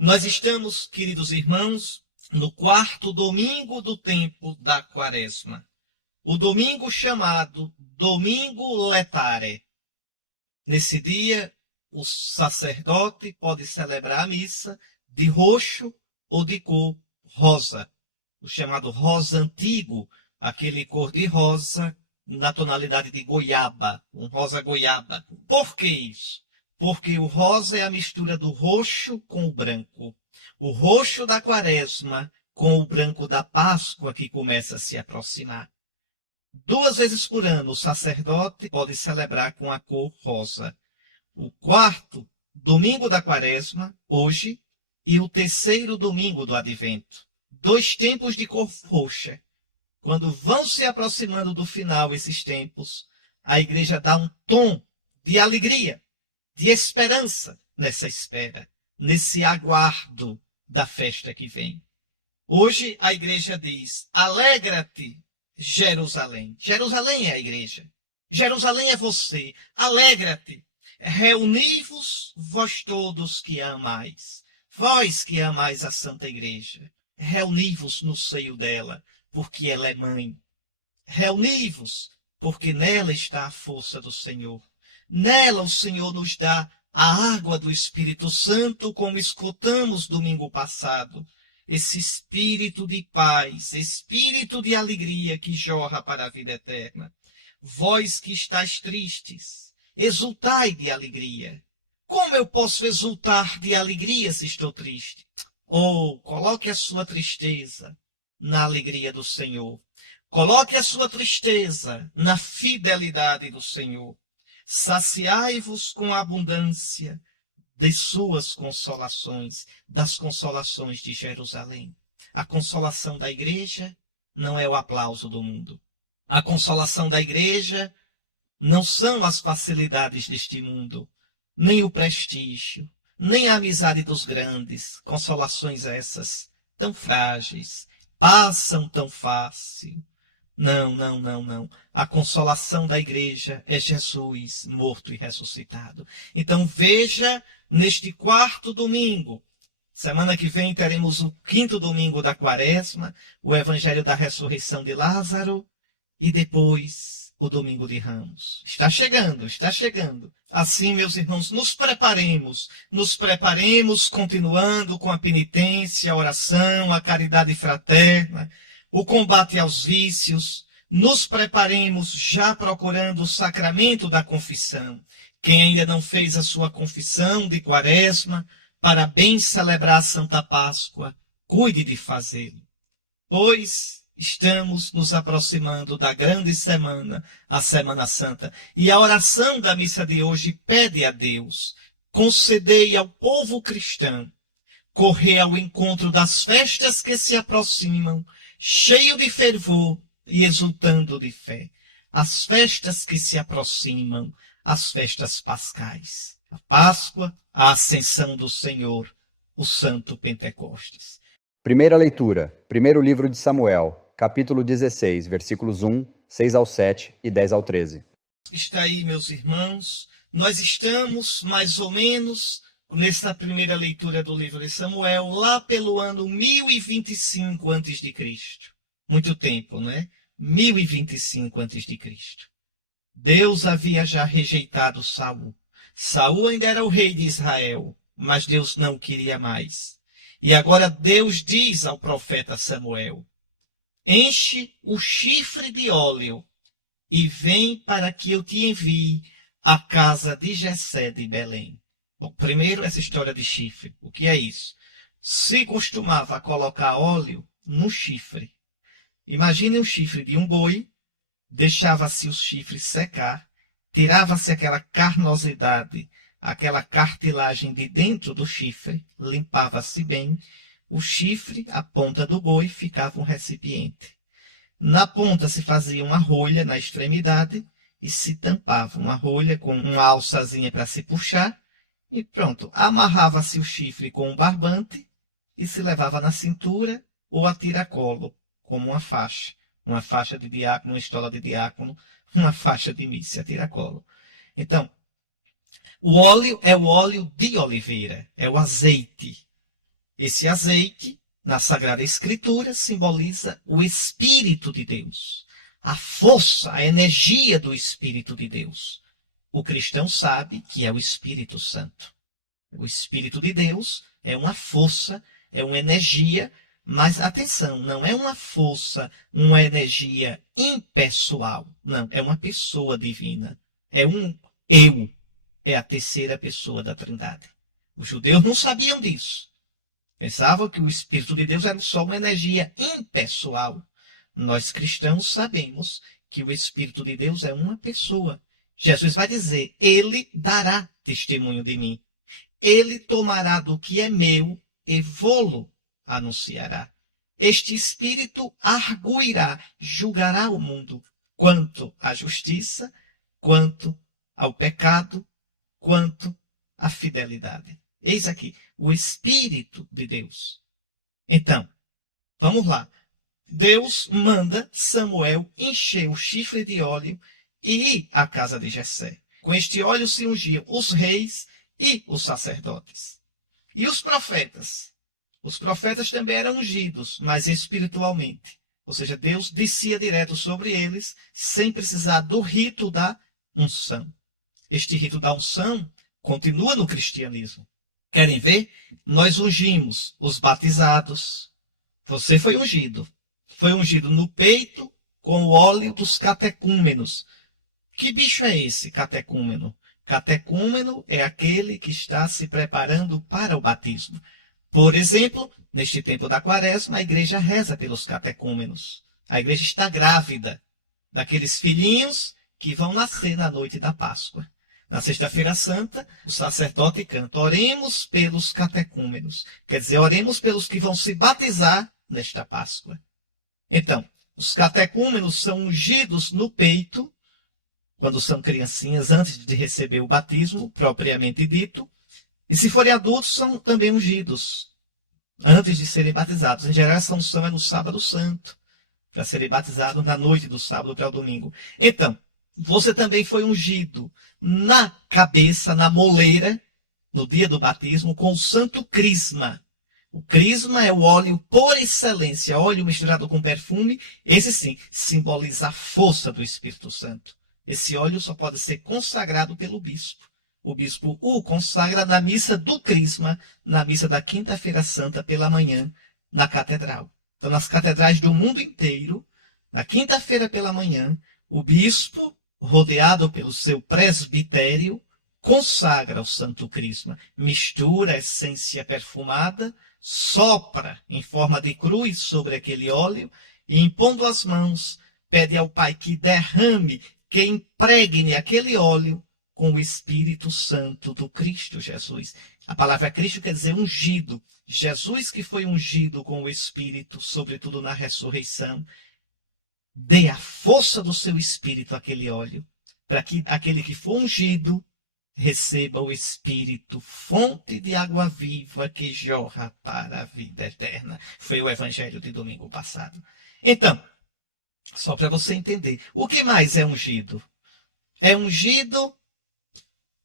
Nós estamos, queridos irmãos, no quarto domingo do tempo da Quaresma. O domingo chamado Domingo Letare. Nesse dia, o sacerdote pode celebrar a missa de roxo ou de cor rosa. O chamado rosa antigo, aquele cor de rosa na tonalidade de goiaba, um rosa goiaba. Por que isso? Porque o rosa é a mistura do roxo com o branco. O roxo da Quaresma com o branco da Páscoa que começa a se aproximar. 2 vezes por ano o sacerdote pode celebrar com a cor rosa. O quarto domingo da Quaresma, hoje, e o terceiro domingo do Advento. 2 tempos de cor roxa. Quando vão se aproximando do final esses tempos, a igreja dá um tom de alegria, de esperança nessa espera, nesse aguardo da festa que vem. Hoje a igreja diz: alegra-te, Jerusalém. Jerusalém é a igreja. Jerusalém é você. Alegra-te. Reuni-vos, vós todos que a amais. Vós que amais a Santa Igreja. Reuni-vos no seio dela, porque ela é mãe. Reuni-vos, porque nela está a força do Senhor. Nela o Senhor nos dá a água do Espírito Santo, como escutamos domingo passado. Esse espírito de paz, espírito de alegria que jorra para a vida eterna. Vós que estáis tristes, exultai de alegria. Como eu posso exultar de alegria se estou triste? Oh, coloque a sua tristeza na alegria do Senhor. Coloque a sua tristeza na fidelidade do Senhor. Saciai-vos com a abundância de suas consolações, das consolações de Jerusalém. A consolação da igreja não é o aplauso do mundo. A consolação da igreja não são as facilidades deste mundo, nem o prestígio, nem a amizade dos grandes. Consolações essas tão frágeis, passam tão fácil. Não, não, não, não. A consolação da igreja é Jesus morto e ressuscitado. Então veja neste quarto domingo. Semana que vem teremos o quinto domingo da Quaresma, o Evangelho da Ressurreição de Lázaro e depois o domingo de Ramos. Está chegando, está chegando. Assim, meus irmãos, nos preparemos continuando com a penitência, a oração, a caridade fraterna, o combate aos vícios. Nos preparemos já procurando o sacramento da confissão. Quem ainda não fez a sua confissão de Quaresma, para bem celebrar a Santa Páscoa, cuide de fazê-lo. Pois estamos nos aproximando da grande semana, a Semana Santa. E a oração da missa de hoje pede a Deus: concedei ao povo cristão correr ao encontro das festas que se aproximam, cheio de fervor e exultando de fé. As festas que se aproximam, as festas pascais. A Páscoa, a Ascensão do Senhor, o Santo Pentecostes. Primeira leitura, primeiro livro de Samuel, capítulo 16, versículos 1, 6 ao 7 e 10 ao 13. Está aí, meus irmãos, nós estamos mais ou menos nesta primeira leitura do livro de Samuel, lá pelo ano 1025 a.C. Muito tempo, né? 1025 a.C. Deus havia já rejeitado Saul. Saul ainda era o rei de Israel, mas Deus não o queria mais. E agora Deus diz ao profeta Samuel: enche o chifre de óleo e vem para que eu te envie à casa de Jessé de Belém. Bom, primeiro essa história de chifre. O que é isso? Se costumava colocar óleo no chifre. Imagine um chifre de um boi, deixava-se o chifre secar, tirava-se aquela carnosidade, aquela cartilagem de dentro do chifre, limpava-se bem, o chifre, a ponta do boi, ficava um recipiente. Na ponta se fazia uma rolha na extremidade e se tampava uma rolha com uma alçazinha para se puxar e pronto. Amarrava-se o chifre com um barbante e se levava na cintura ou a tiracolo, como uma faixa de diácono, uma estola de diácono, uma faixa de missa, a tiracolo. Então, o óleo é o óleo de oliveira, é o azeite. Esse azeite, na Sagrada Escritura, simboliza o Espírito de Deus, a força, a energia do Espírito de Deus. O cristão sabe que é o Espírito Santo. O Espírito de Deus é uma força, é uma energia, mas atenção, não é uma força, uma energia impessoal. Não, é uma pessoa divina. É um eu. É a terceira pessoa da Trindade. Os judeus não sabiam disso. Pensavam que o Espírito de Deus era só uma energia impessoal. Nós cristãos sabemos que o Espírito de Deus é uma pessoa. Jesus vai dizer, ele dará testemunho de mim. Ele tomará do que é meu e vô-lo anunciará. Este Espírito arguirá, julgará o mundo, quanto à justiça, quanto ao pecado, quanto à fidelidade. Eis aqui, o Espírito de Deus. Então, vamos lá. Deus manda Samuel encher o chifre de óleo e ir à casa de Jessé. Com este óleo se ungiam os reis e os sacerdotes. E os profetas? Os profetas também eram ungidos, mas espiritualmente. Ou seja, Deus descia direto sobre eles, sem precisar do rito da unção. Este rito da unção continua no cristianismo. Querem ver? Nós ungimos os batizados. Você foi ungido. Foi ungido no peito com o óleo dos catecúmenos. Que bicho é esse, catecúmeno? Catecúmeno é aquele que está se preparando para o batismo. Por exemplo, neste tempo da Quaresma, a igreja reza pelos catecúmenos. A igreja está grávida daqueles filhinhos que vão nascer na noite da Páscoa. Na Sexta-feira Santa, o sacerdote canta, oremos pelos catecúmenos. Quer dizer, oremos pelos que vão se batizar nesta Páscoa. Então, os catecúmenos são ungidos no peito, quando são criancinhas, antes de receber o batismo, propriamente dito. E se forem adultos, são também ungidos, antes de serem batizados. Em geral, essa unção é no sábado santo, para serem batizados na noite do sábado para o domingo. Então, você também foi ungido na cabeça, na moleira, no dia do batismo, com o santo crisma. O crisma é o óleo por excelência, óleo misturado com perfume. Esse sim, simboliza a força do Espírito Santo. Esse óleo só pode ser consagrado pelo bispo. O bispo o consagra na missa do crisma, na missa da Quinta-feira Santa pela manhã, na catedral. Então, nas catedrais do mundo inteiro, na quinta-feira pela manhã, o bispo, rodeado pelo seu presbitério, consagra o santo crisma, mistura a essência perfumada, sopra em forma de cruz sobre aquele óleo e, impondo as mãos, pede ao Pai que derrame, que impregne aquele óleo com o Espírito Santo do Cristo Jesus. A palavra Cristo quer dizer ungido. Jesus que foi ungido com o Espírito, sobretudo na ressurreição, dê a força do seu Espírito àquele óleo, para que aquele que for ungido receba o Espírito, fonte de água viva que jorra para a vida eterna. Foi o Evangelho de domingo passado. Então, só para você entender, o que mais é ungido? É ungido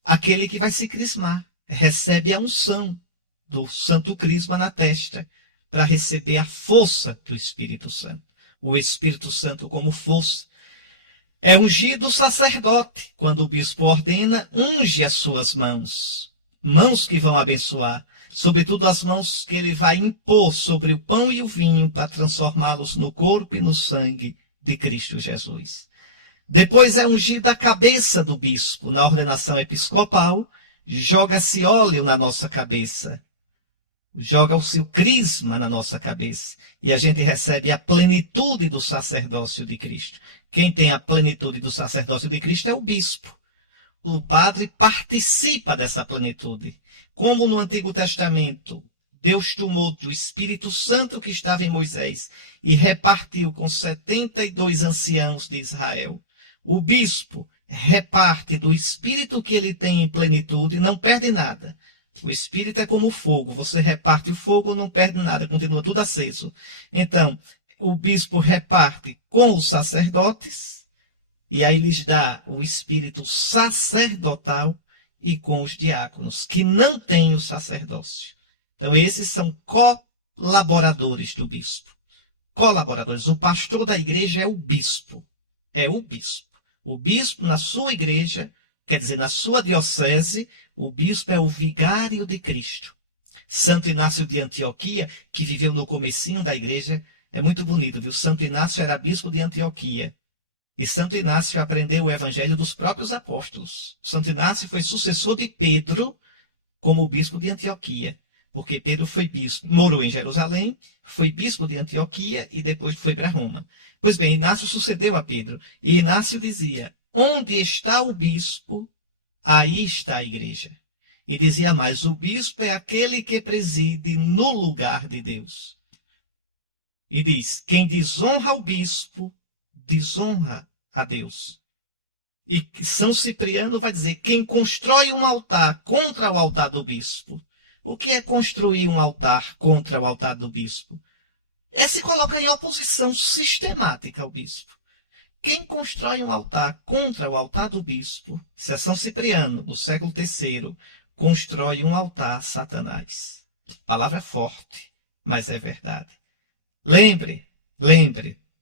aquele que vai se crismar, recebe a unção do santo crisma na testa, para receber a força do Espírito Santo. O Espírito Santo como força. É ungido o sacerdote, quando o bispo ordena, unge as suas mãos. Mãos que vão abençoar, sobretudo as mãos que ele vai impor sobre o pão e o vinho para transformá-los no corpo e no sangue de Cristo Jesus. Depois é ungida a cabeça do bispo. Na ordenação episcopal, joga-se óleo na nossa cabeça. Joga-se o crisma na nossa cabeça. E a gente recebe a plenitude do sacerdócio de Cristo. Quem tem a plenitude do sacerdócio de Cristo é o bispo. O padre participa dessa plenitude. Como no Antigo Testamento, Deus tomou do Espírito Santo que estava em Moisés e repartiu com 72 anciãos de Israel. O bispo reparte do Espírito que ele tem em plenitude e não perde nada. O Espírito é como o fogo. Você reparte o fogo, não perde nada, continua tudo aceso. Então, o bispo reparte com os sacerdotes e aí lhes dá o Espírito sacerdotal e com os diáconos, que não têm o sacerdócio. Então, esses são colaboradores do bispo. Colaboradores. O pastor da igreja é o bispo. É o bispo. O bispo, na sua igreja, quer dizer, na sua diocese, o bispo é o vigário de Cristo. Santo Inácio de Antioquia, que viveu no comecinho da igreja, é muito bonito, viu? Santo Inácio era bispo de Antioquia. E Santo Inácio aprendeu o evangelho dos próprios apóstolos. Santo Inácio foi sucessor de Pedro como bispo de Antioquia. Porque Pedro foi bispo, morou em Jerusalém, foi bispo de Antioquia e depois foi para Roma. Pois bem, Inácio sucedeu a Pedro. E Inácio dizia, onde está o bispo, aí está a igreja. E dizia mais, o bispo é aquele que preside no lugar de Deus. E diz, quem desonra o bispo, desonra a Deus. E São Cipriano vai dizer, quem constrói um altar contra o altar do bispo. O que é construir um altar contra o altar do bispo? É se colocar em oposição sistemática ao bispo. Quem constrói um altar contra o altar do bispo, isso é São Cipriano, no século III, constrói um altar a Satanás. Palavra forte, mas é verdade. Lembre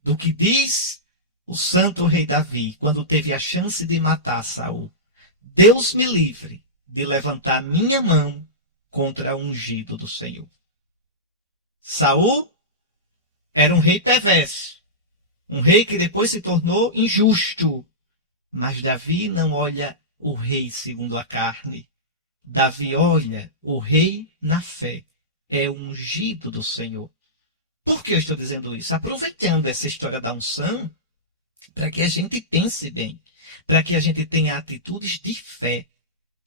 do que diz o santo rei Davi, quando teve a chance de matar Saul. Deus me livre de levantar minha mão contra o ungido do Senhor. Saul era um rei perverso, um rei que depois se tornou injusto. Mas Davi não olha o rei segundo a carne. Davi olha o rei na fé. É o ungido do Senhor. Por que eu estou dizendo isso? Aproveitando essa história da unção, para que a gente pense bem, para que a gente tenha atitudes de fé.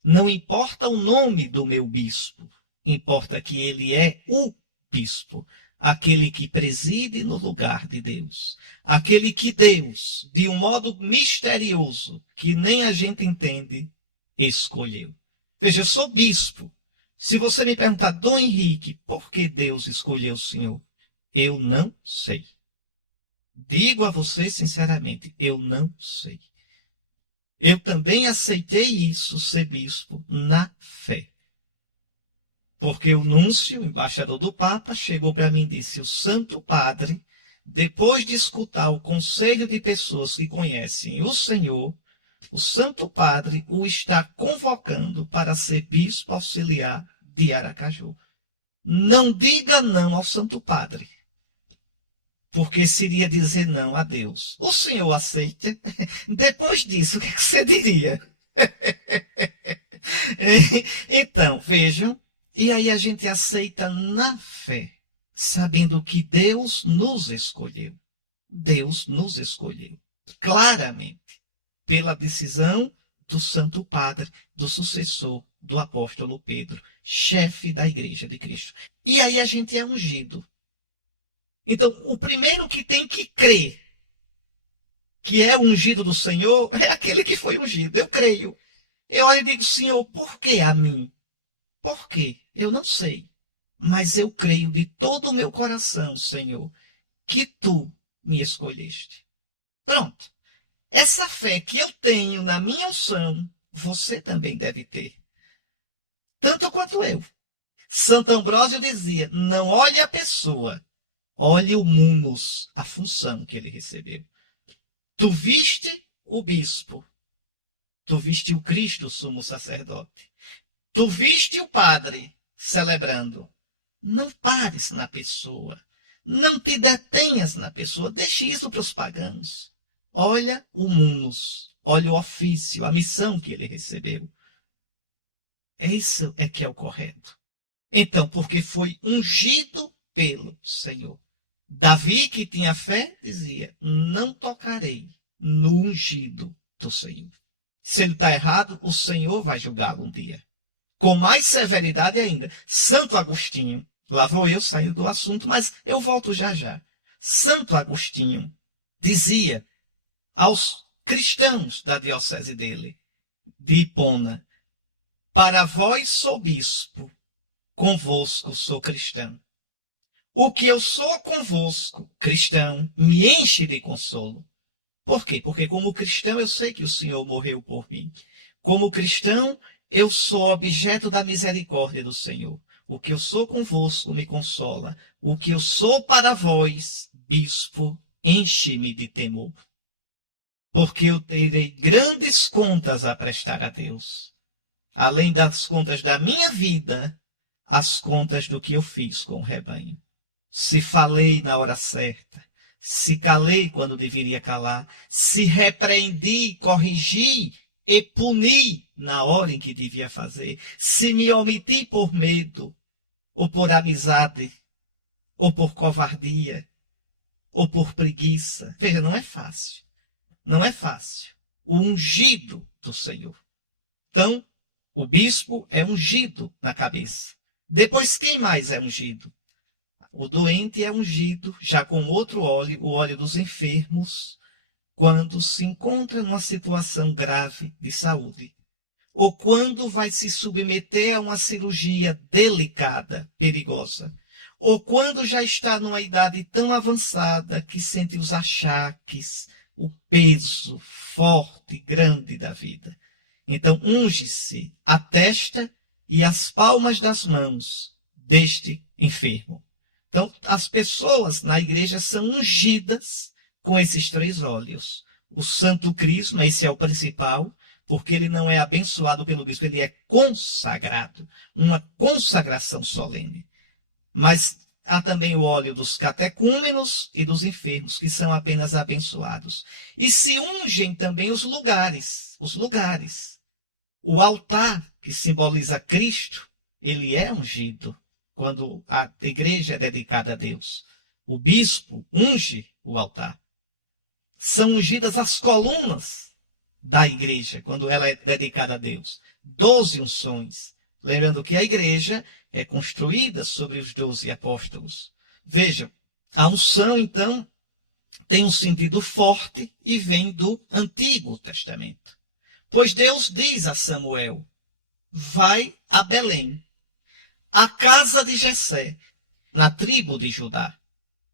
Não importa o nome do meu bispo, importa que ele é o bispo, aquele que preside no lugar de Deus, aquele que Deus, de um modo misterioso, que nem a gente entende, escolheu. Veja, eu sou bispo. Se você me perguntar, Dom Henrique, por que Deus escolheu o senhor? Eu não sei. Digo a você sinceramente, eu não sei. Eu também aceitei isso, ser bispo, na fé. Porque o núncio, o embaixador do Papa, chegou para mim e disse, o Santo Padre, depois de escutar o conselho de pessoas que conhecem o Senhor, o Santo Padre o está convocando para ser bispo auxiliar de Aracaju. Não diga não ao Santo Padre, porque seria dizer não a Deus. O senhor aceita? Depois disso, o que você diria? Então, vejam, e aí a gente aceita na fé, sabendo que Deus nos escolheu. Deus nos escolheu, claramente, pela decisão do Santo Padre, do sucessor do apóstolo Pedro, chefe da Igreja de Cristo. E aí a gente é ungido. Então, o primeiro que tem que crer que é o ungido do Senhor é aquele que foi ungido. Eu creio. Eu olho e digo, Senhor, por que a mim? Por quê? Eu não sei. Mas eu creio de todo o meu coração, Senhor, que tu me escolheste. Pronto. Essa fé que eu tenho na minha unção, você também deve ter. Tanto quanto eu. Santo Ambrósio dizia, não olhe a pessoa, olhe o munus, a função que ele recebeu. Tu viste o bispo. Tu viste o Cristo, sumo sacerdote. Tu viste o padre celebrando. Não pares na pessoa. Não te detenhas na pessoa. Deixe isso para os pagãos. Olha o munus. Olha o ofício, a missão que ele recebeu. Isso é que é o correto. Então, porque foi ungido pelo Senhor. Davi, que tinha fé, dizia, não tocarei no ungido do Senhor. Se ele está errado, o Senhor vai julgá-lo um dia. Com mais severidade ainda. Santo Agostinho, lá vou eu saindo do assunto, mas eu volto já já. Santo Agostinho dizia aos cristãos da diocese dele, de Hipona, para vós sou bispo, convosco sou cristão. O que eu sou convosco, cristão, me enche de consolo. Por quê? Porque como cristão eu sei que o Senhor morreu por mim. Como cristão eu sou objeto da misericórdia do Senhor. O que eu sou convosco me consola. O que eu sou para vós, bispo, enche-me de temor. Porque eu terei grandes contas a prestar a Deus. Além das contas da minha vida, as contas do que eu fiz com o rebanho. Se falei na hora certa, se calei quando deveria calar, se repreendi, corrigi e puni na hora em que devia fazer, se me omiti por medo, ou por amizade, ou por covardia, ou por preguiça. Veja, não é fácil. Não é fácil. O ungido do Senhor. Então, o bispo é ungido na cabeça. Depois, quem mais é ungido? O doente é ungido, já com outro óleo, o óleo dos enfermos, quando se encontra numa situação grave de saúde. Ou quando vai se submeter a uma cirurgia delicada, perigosa. Ou quando já está numa idade tão avançada que sente os achaques, o peso forte, grande da vida. Então, unge-se a testa e as palmas das mãos deste enfermo. Então, as pessoas na igreja são ungidas com esses 3 óleos. O Santo Crisma, esse é o principal, porque ele não é abençoado pelo bispo, ele é consagrado, uma consagração solene. Mas há também o óleo dos catecúmenos e dos enfermos, que são apenas abençoados. E se ungem também os lugares. O altar, que simboliza Cristo, ele é ungido quando a igreja é dedicada a Deus. O bispo unge o altar. São ungidas as colunas da igreja, quando ela é dedicada a Deus. 12 unções. Lembrando que a igreja é construída sobre os 12 apóstolos. Vejam, a unção, então, tem um sentido forte e vem do Antigo Testamento. Pois Deus diz a Samuel, vai a Belém, a casa de Jessé, na tribo de Judá.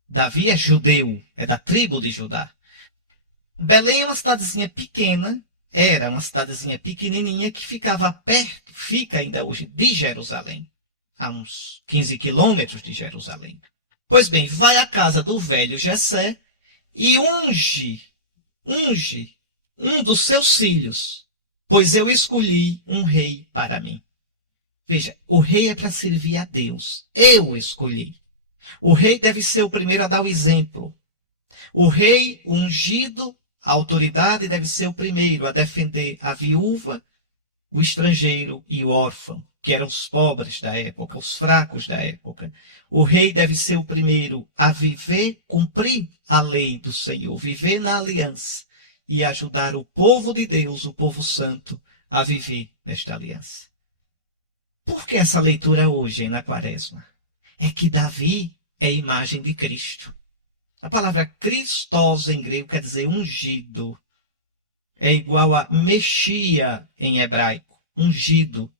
Davi é judeu, é da tribo de Judá. Belém é uma cidadezinha pequena, era uma cidadezinha pequenininha que ficava perto, fica ainda hoje, de Jerusalém, a uns 15 quilômetros de Jerusalém. Pois bem, vai à casa do velho Jessé e unge um dos seus filhos, pois eu escolhi um rei para mim. Veja, o rei é para servir a Deus. Eu escolhi. O rei deve ser o primeiro a dar o exemplo. O rei ungido, a autoridade, deve ser o primeiro a defender a viúva, o estrangeiro e o órfão, que eram os pobres da época, os fracos da época. O rei deve ser o primeiro a viver, cumprir a lei do Senhor, viver na aliança e ajudar o povo de Deus, o povo santo, a viver nesta aliança. Por que essa leitura hoje na Quaresma? É que Davi é imagem de Cristo. A palavra Christos em grego quer dizer ungido. É igual a Mexia em hebraico, ungido.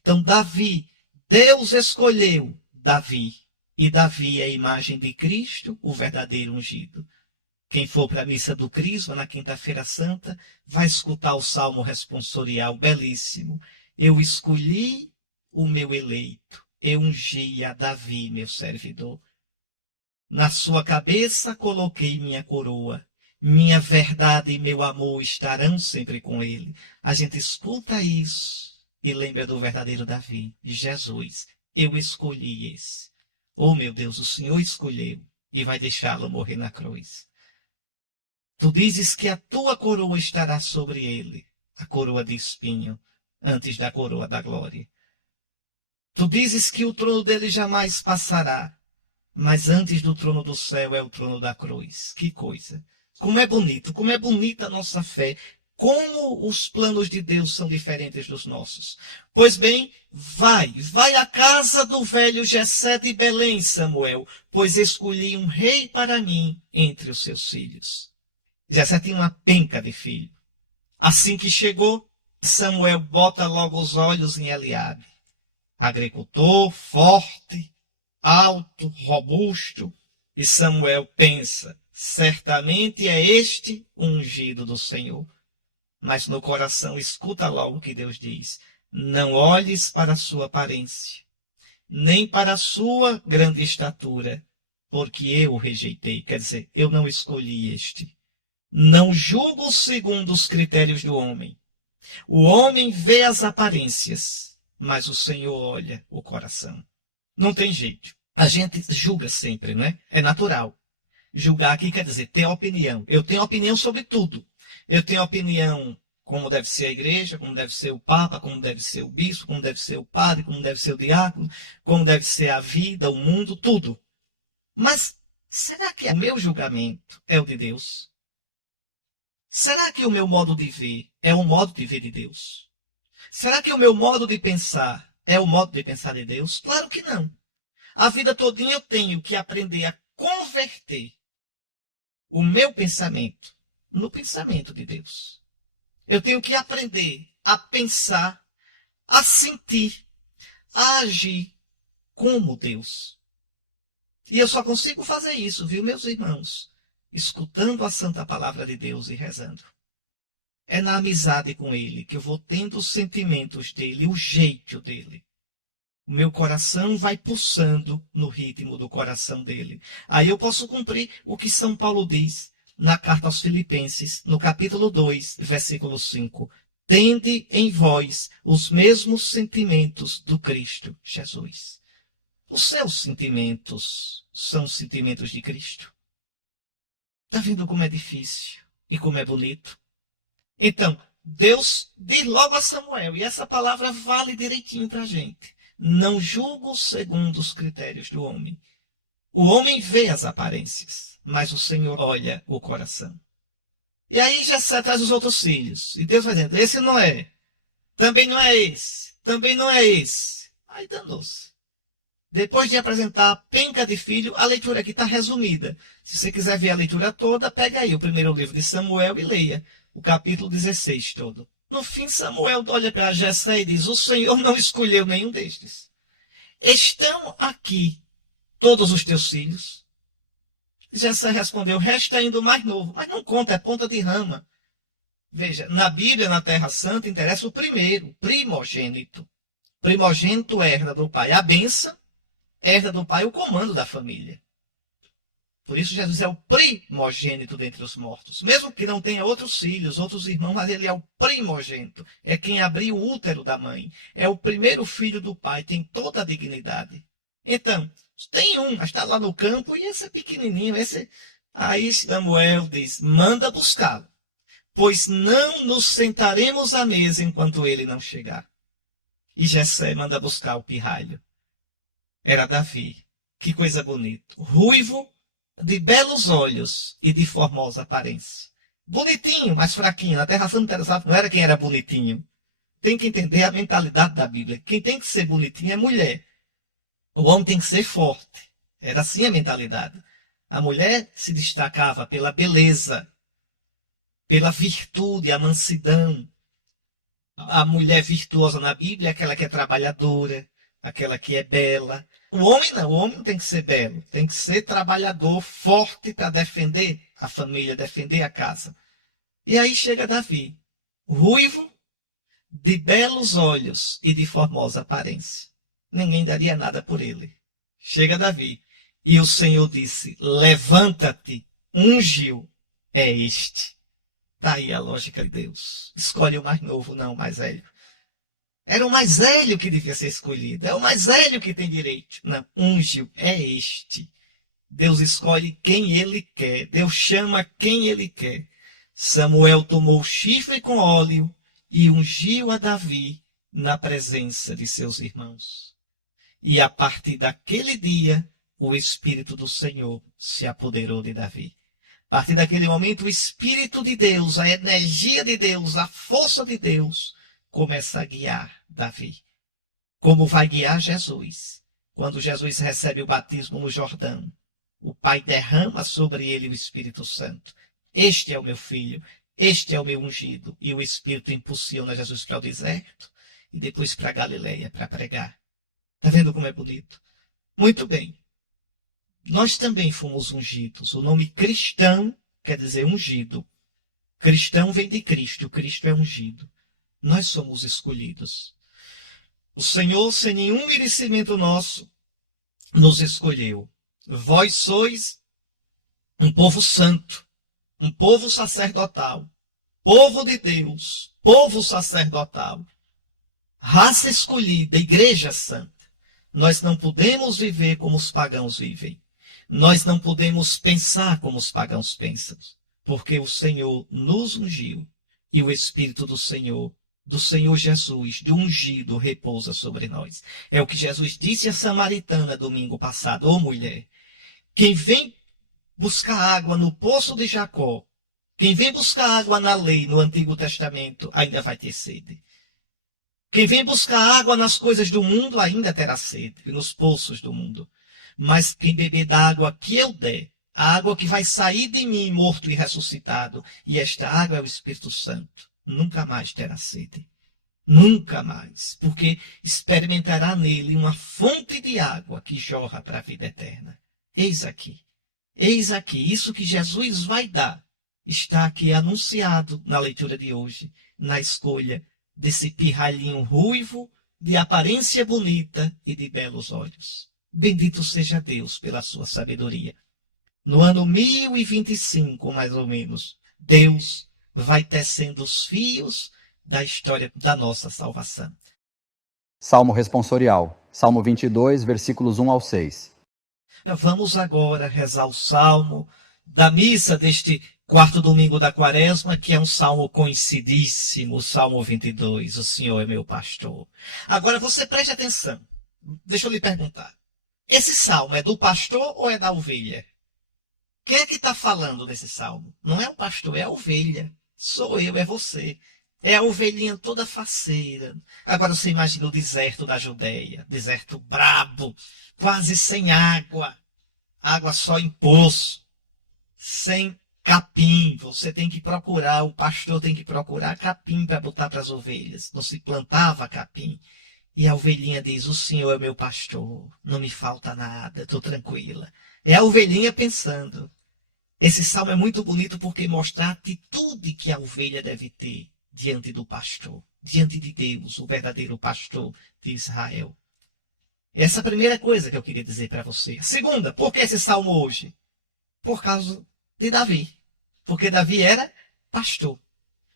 Então Davi, Deus escolheu Davi. E Davi é a imagem de Cristo, o verdadeiro ungido. Quem for para a missa do Crisma na Quinta-feira Santa vai escutar o salmo responsorial belíssimo. Eu escolhi o meu eleito, eu ungi a Davi, meu servidor. Na sua cabeça coloquei minha coroa, minha verdade e meu amor estarão sempre com ele. A gente escuta isso e lembra do verdadeiro Davi, de Jesus. Eu escolhi esse. Oh, meu Deus, o Senhor escolheu e vai deixá-lo morrer na cruz. Tu dizes que a tua coroa estará sobre ele, a coroa de espinho, antes da coroa da glória. Tu dizes que o trono dele jamais passará, mas antes do trono do céu é o trono da cruz. Que coisa! Como é bonito, como é bonita a nossa fé, como os planos de Deus são diferentes dos nossos. Pois bem, vai à casa do velho Jessé de Belém, Samuel, pois escolhi um rei para mim entre os seus filhos. Jessé tinha uma penca de filho. Assim que chegou, Samuel bota logo os olhos em Eliabe. Agricultor, forte, alto, robusto. E Samuel pensa, certamente é este o ungido do Senhor. Mas no coração escuta logo o que Deus diz. Não olhes para a sua aparência. nem para a sua grande estatura, porque eu o rejeitei. Quer dizer, eu não escolhi este. Não julgo segundo os critérios do homem. O homem vê as aparências, mas o Senhor olha o coração. Não tem jeito. A gente julga sempre, não é? É natural. Julgar aqui quer dizer ter opinião. Eu tenho opinião sobre tudo. Eu tenho opinião como deve ser a igreja, como deve ser o papa, como deve ser o bispo, como deve ser o padre, como deve ser o diácono, como deve ser a vida, o mundo, tudo. Mas será que o meu julgamento é o de Deus? Será que o meu modo de ver é o modo de ver de Deus? Será que o meu modo de pensar é o modo de pensar de Deus? Claro que não. A vida todinha eu tenho que aprender a converter o meu pensamento no pensamento de Deus. Eu tenho que aprender a pensar, a sentir, a agir como Deus. E eu só consigo fazer isso, viu, meus irmãos? Escutando a santa palavra de Deus e rezando. É na amizade com Ele que eu vou tendo os sentimentos dele, o jeito dele. O meu coração vai pulsando no ritmo do coração dele. Aí eu posso cumprir o que São Paulo diz na carta aos Filipenses, no capítulo 2, versículo 5. Tende em vós os mesmos sentimentos do Cristo Jesus. Os seus sentimentos são os sentimentos de Cristo. Está vendo como é difícil e como é bonito? Então, Deus diz logo a Samuel, e essa palavra vale direitinho para a gente. Não julgo segundo os critérios do homem. O homem vê as aparências, mas o Senhor olha o coração. E aí Jessé traz os outros filhos. E Deus vai dizendo, esse não é. Também não é esse. Também não é esse. Aí danou-se. Depois de apresentar a penca de filho, a leitura aqui está resumida. Se você quiser ver a leitura toda, pega aí o primeiro livro de Samuel e leia o capítulo 16 todo. No fim, Samuel olha para Jessé e diz, o Senhor não escolheu nenhum destes. Estão aqui todos os teus filhos? Jessé respondeu, resta ainda o mais novo. Mas não conta, é ponta de rama. Veja, na Bíblia, na Terra Santa, interessa o primeiro, primogênito. Primogênito herda do pai a bênção, herda do pai o comando da família. Por isso Jesus é o primogênito dentre os mortos. Mesmo que não tenha outros filhos, outros irmãos, mas ele é o primogênito. É quem abriu o útero da mãe. É o primeiro filho do pai, tem toda a dignidade. Então, tem um, mas está lá no campo e esse é pequenininho. Aí Samuel diz, manda buscá-lo, pois não nos sentaremos à mesa enquanto ele não chegar. E Jessé manda buscar o pirralho. Era Davi. Que coisa bonita. Ruivo, de belos olhos e de formosa aparência. Bonitinho, mas fraquinho. Na Terra Santa não era quem era bonitinho. Tem que entender a mentalidade da Bíblia. Quem tem que ser bonitinho é mulher. O homem tem que ser forte. Era assim a mentalidade. A mulher se destacava pela beleza, pela virtude, a mansidão. A mulher virtuosa na Bíblia é aquela que é trabalhadora, aquela que é bela. O homem não, o homem não tem que ser belo, tem que ser trabalhador, forte para defender a família, defender a casa. E aí chega Davi, ruivo, de belos olhos e de formosa aparência. Ninguém daria nada por ele. Chega Davi, e o Senhor disse, levanta-te, ungiu, é este. Está aí a lógica de Deus. Escolhe o mais novo, não o mais velho. Era o mais velho que devia ser escolhido. É o mais velho que tem direito. Não, ungiu, é este. Deus escolhe quem ele quer. Deus chama quem ele quer. Samuel tomou o chifre com óleo e ungiu a Davi na presença de seus irmãos. E a partir daquele dia, o Espírito do Senhor se apoderou de Davi. A partir daquele momento, o Espírito de Deus, a energia de Deus, a força de Deus, começa a guiar Davi. Como vai guiar Jesus? Quando Jesus recebe o batismo no Jordão, o Pai derrama sobre ele o Espírito Santo. Este é o meu filho, este é o meu ungido. E o Espírito impulsiona Jesus para o deserto e depois para a Galileia para pregar. Está vendo como é bonito? Muito bem. Nós também fomos ungidos. O nome cristão quer dizer ungido. Cristão vem de Cristo. Cristo é ungido. Nós somos escolhidos. O Senhor, sem nenhum merecimento nosso, nos escolheu. Vós sois um povo santo, um povo sacerdotal, povo de Deus, povo sacerdotal, raça escolhida, igreja santa. Nós não podemos viver como os pagãos vivem. Nós não podemos pensar como os pagãos pensam, porque o Senhor nos ungiu e o Espírito do Senhor Jesus, do ungido, repousa sobre nós. É o que Jesus disse à samaritana domingo passado. Ô mulher, quem vem buscar água no poço de Jacó, quem vem buscar água na lei, no Antigo Testamento, ainda vai ter sede. Quem vem buscar água nas coisas do mundo ainda terá sede, nos poços do mundo. Mas quem beber da água que eu der, a água que vai sair de mim morto e ressuscitado, e esta água é o Espírito Santo, nunca mais terá sede. Nunca mais, porque experimentará nele uma fonte de água que jorra para a vida eterna. Eis aqui, isso que Jesus vai dar, está aqui anunciado na leitura de hoje, na escolha desse pirralhinho ruivo, de aparência bonita e de belos olhos. Bendito seja Deus pela sua sabedoria. No ano 1025, mais ou menos, Deus vai tecendo os fios da história da nossa salvação. Salmo responsorial, Salmo 22, versículos 1 ao 6. Vamos agora rezar o salmo da missa deste quarto domingo da quaresma, que é um salmo conhecidíssimo, o Salmo 22, o Senhor é meu pastor. Agora você preste atenção, deixa eu lhe perguntar, esse salmo é do pastor ou é da ovelha? Quem é que está falando desse salmo? Não é o pastor, é a ovelha. Sou eu, é você. É a ovelhinha toda faceira. Agora você imagina o deserto da Judéia, deserto brabo, quase sem água, água só em poço, sem capim. Você tem que procurar, o pastor tem que procurar capim para botar para as ovelhas. Não se plantava capim. E a ovelhinha diz, o Senhor é meu pastor, não me falta nada, estou tranquila. É a ovelhinha pensando. Esse salmo é muito bonito porque mostra a atitude que a ovelha deve ter diante do pastor, diante de Deus, o verdadeiro pastor de Israel. Essa é a primeira coisa que eu queria dizer para você. A segunda, por que esse salmo hoje? Por causa de Davi. Porque Davi era pastor.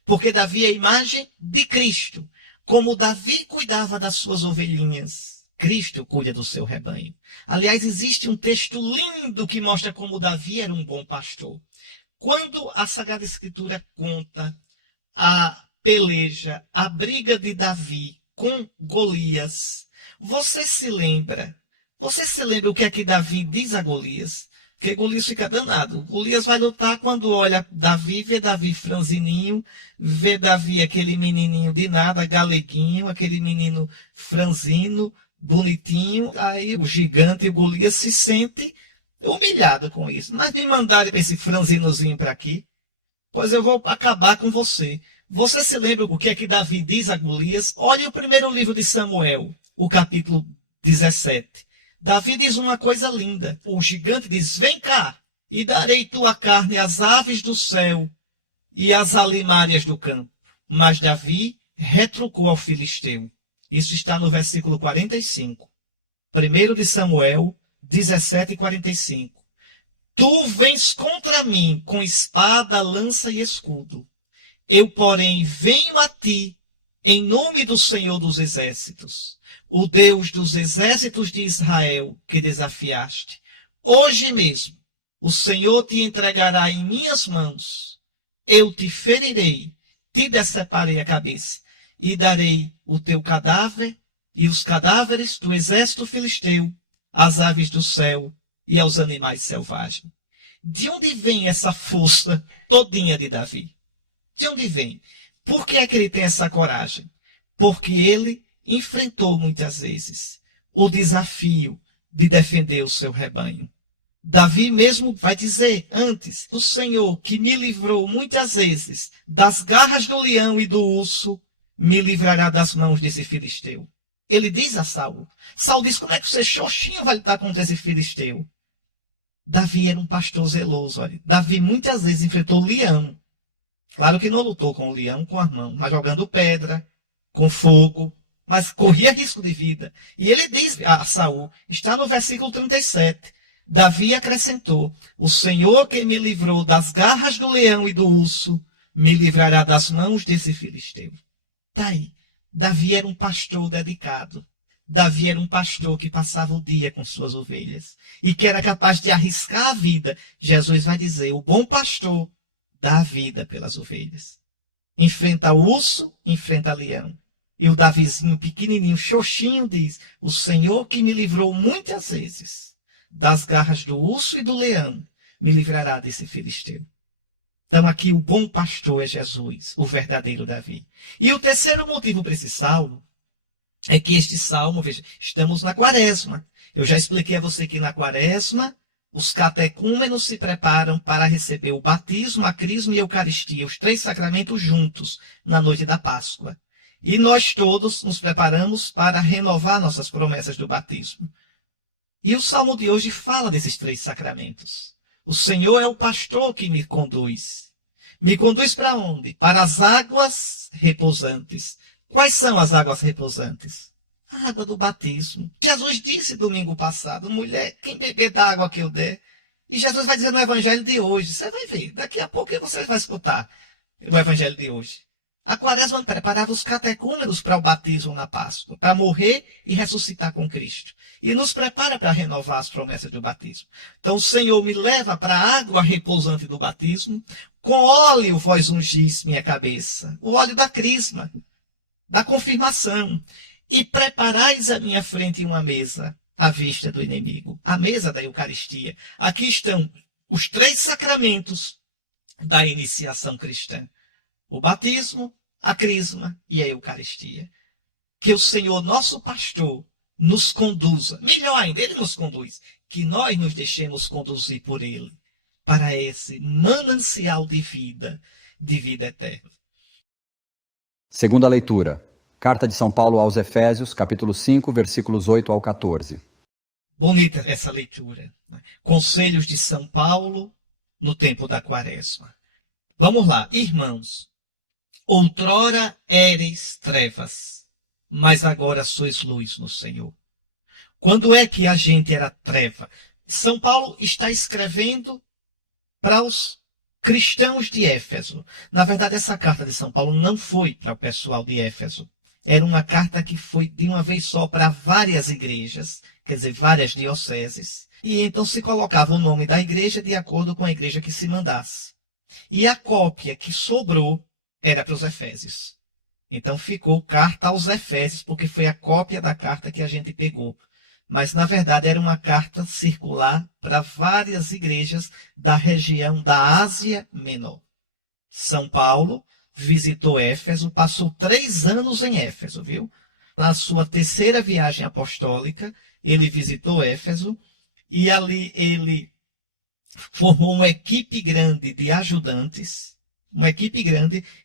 Porque Davi é a imagem de Cristo. Como Davi cuidava das suas ovelhinhas, Cristo cuida do seu rebanho. Aliás, existe um texto lindo que mostra como Davi era um bom pastor. Quando a Sagrada Escritura conta a peleja, a briga de Davi com Golias, você se lembra o que é que Davi diz a Golias? Porque Golias fica danado. Golias vai lutar quando olha Davi, vê Davi franzininho, vê Davi aquele menininho de nada, galeguinho, aquele menino franzino, bonitinho. Aí o gigante, o Golias, se sente humilhado com isso. Mas me mandaram esse franzinozinho para aqui, pois eu vou acabar com você. Você se lembra o que é que Davi diz a Golias? Olhe o primeiro livro de Samuel, o capítulo 17. Davi diz uma coisa linda. O gigante diz, vem cá, e darei tua carne às aves do céu e às alimárias do campo. Mas Davi retrucou ao filisteu. Isso está no versículo 45. 1 de Samuel 17, 45. Tu vens contra mim com espada, lança e escudo. Eu, porém, venho a ti em nome do Senhor dos Exércitos, o Deus dos exércitos de Israel que desafiaste. Hoje mesmo o Senhor te entregará em minhas mãos. Eu te ferirei, te deceparei a cabeça e darei o teu cadáver e os cadáveres do exército filisteu às aves do céu e aos animais selvagens. De onde vem essa força todinha de Davi? De onde vem? Por que é que ele tem essa coragem? Porque ele enfrentou muitas vezes o desafio de defender o seu rebanho. Davi mesmo vai dizer antes, o Senhor que me livrou muitas vezes das garras do leão e do urso, me livrará das mãos desse filisteu. Ele diz a Saul. Saul diz, como é que você xoxinho vai lutar contra esse filisteu? Davi era um pastor zeloso. Olha. Davi muitas vezes enfrentou leão. Claro que não lutou com o leão com as mãos, mas jogando pedra, com fogo. mas corria risco de vida. E ele diz a Saul, está no versículo 37, Davi acrescentou, o Senhor que me livrou das garras do leão e do urso, me livrará das mãos desse filisteu. Tá aí. Davi era um pastor dedicado. Davi era um pastor que passava o dia com suas ovelhas e que era capaz de arriscar a vida. Jesus vai dizer, o bom pastor dá a vida pelas ovelhas. Enfrenta o urso, enfrenta o leão. E o Davizinho pequenininho, xoxinho, diz, o Senhor que me livrou muitas vezes das garras do urso e do leão, me livrará desse filisteu. Então aqui o bom pastor é Jesus, o verdadeiro Davi. E o terceiro motivo para esse salmo é que este salmo, veja, estamos na quaresma. Eu já expliquei a você que na quaresma os catecúmenos se preparam para receber o batismo, a crisma e a eucaristia, os 3 sacramentos juntos, na noite da Páscoa. E nós todos nos preparamos para renovar nossas promessas do batismo. E o salmo de hoje fala desses 3 sacramentos. O Senhor é o pastor que me conduz. Me conduz para onde? Para as águas repousantes. Quais são as águas repousantes? A água do batismo. Jesus disse domingo passado, mulher, quem beber da água que eu der. E Jesus vai dizer no evangelho de hoje. Você vai ver, daqui a pouco você vai escutar o evangelho de hoje. A quaresma preparava os catecúmenos para o batismo na Páscoa, para morrer e ressuscitar com Cristo. E nos prepara para renovar as promessas do batismo. Então o Senhor me leva para a água repousante do batismo, com óleo vós ungis minha cabeça, o óleo da crisma, da confirmação, e preparais à minha frente uma mesa à vista do inimigo, a mesa da Eucaristia. Aqui estão os 3 sacramentos da iniciação cristã. O batismo, a crisma e a Eucaristia. Que o Senhor, nosso pastor, nos conduza. Melhor ainda, Ele nos conduz. Que nós nos deixemos conduzir por Ele. Para esse manancial de vida eterna. Segunda leitura. Carta de São Paulo aos Efésios, capítulo 5, versículos 8 ao 14. Bonita essa leitura. Conselhos de São Paulo no tempo da quaresma. Vamos lá, irmãos. Outrora éreis trevas, mas agora sois luz no Senhor. Quando é que a gente era treva? São Paulo está escrevendo para os cristãos de Éfeso. Na verdade, essa carta de São Paulo não foi para o pessoal de Éfeso. Era uma carta que foi de uma vez só para várias igrejas, quer dizer, várias dioceses. E então se colocava o nome da igreja de acordo com a igreja que se mandasse. E a cópia que sobrou era para os Efésios. Então ficou carta aos Efésios, porque foi a cópia da carta que a gente pegou. Mas, na verdade, era uma carta circular para várias igrejas da região da Ásia Menor. São Paulo visitou Éfeso, passou 3 anos em Éfeso, viu? Na sua 3ª viagem apostólica, ele visitou Éfeso e ali ele formou uma equipe grande de ajudantes,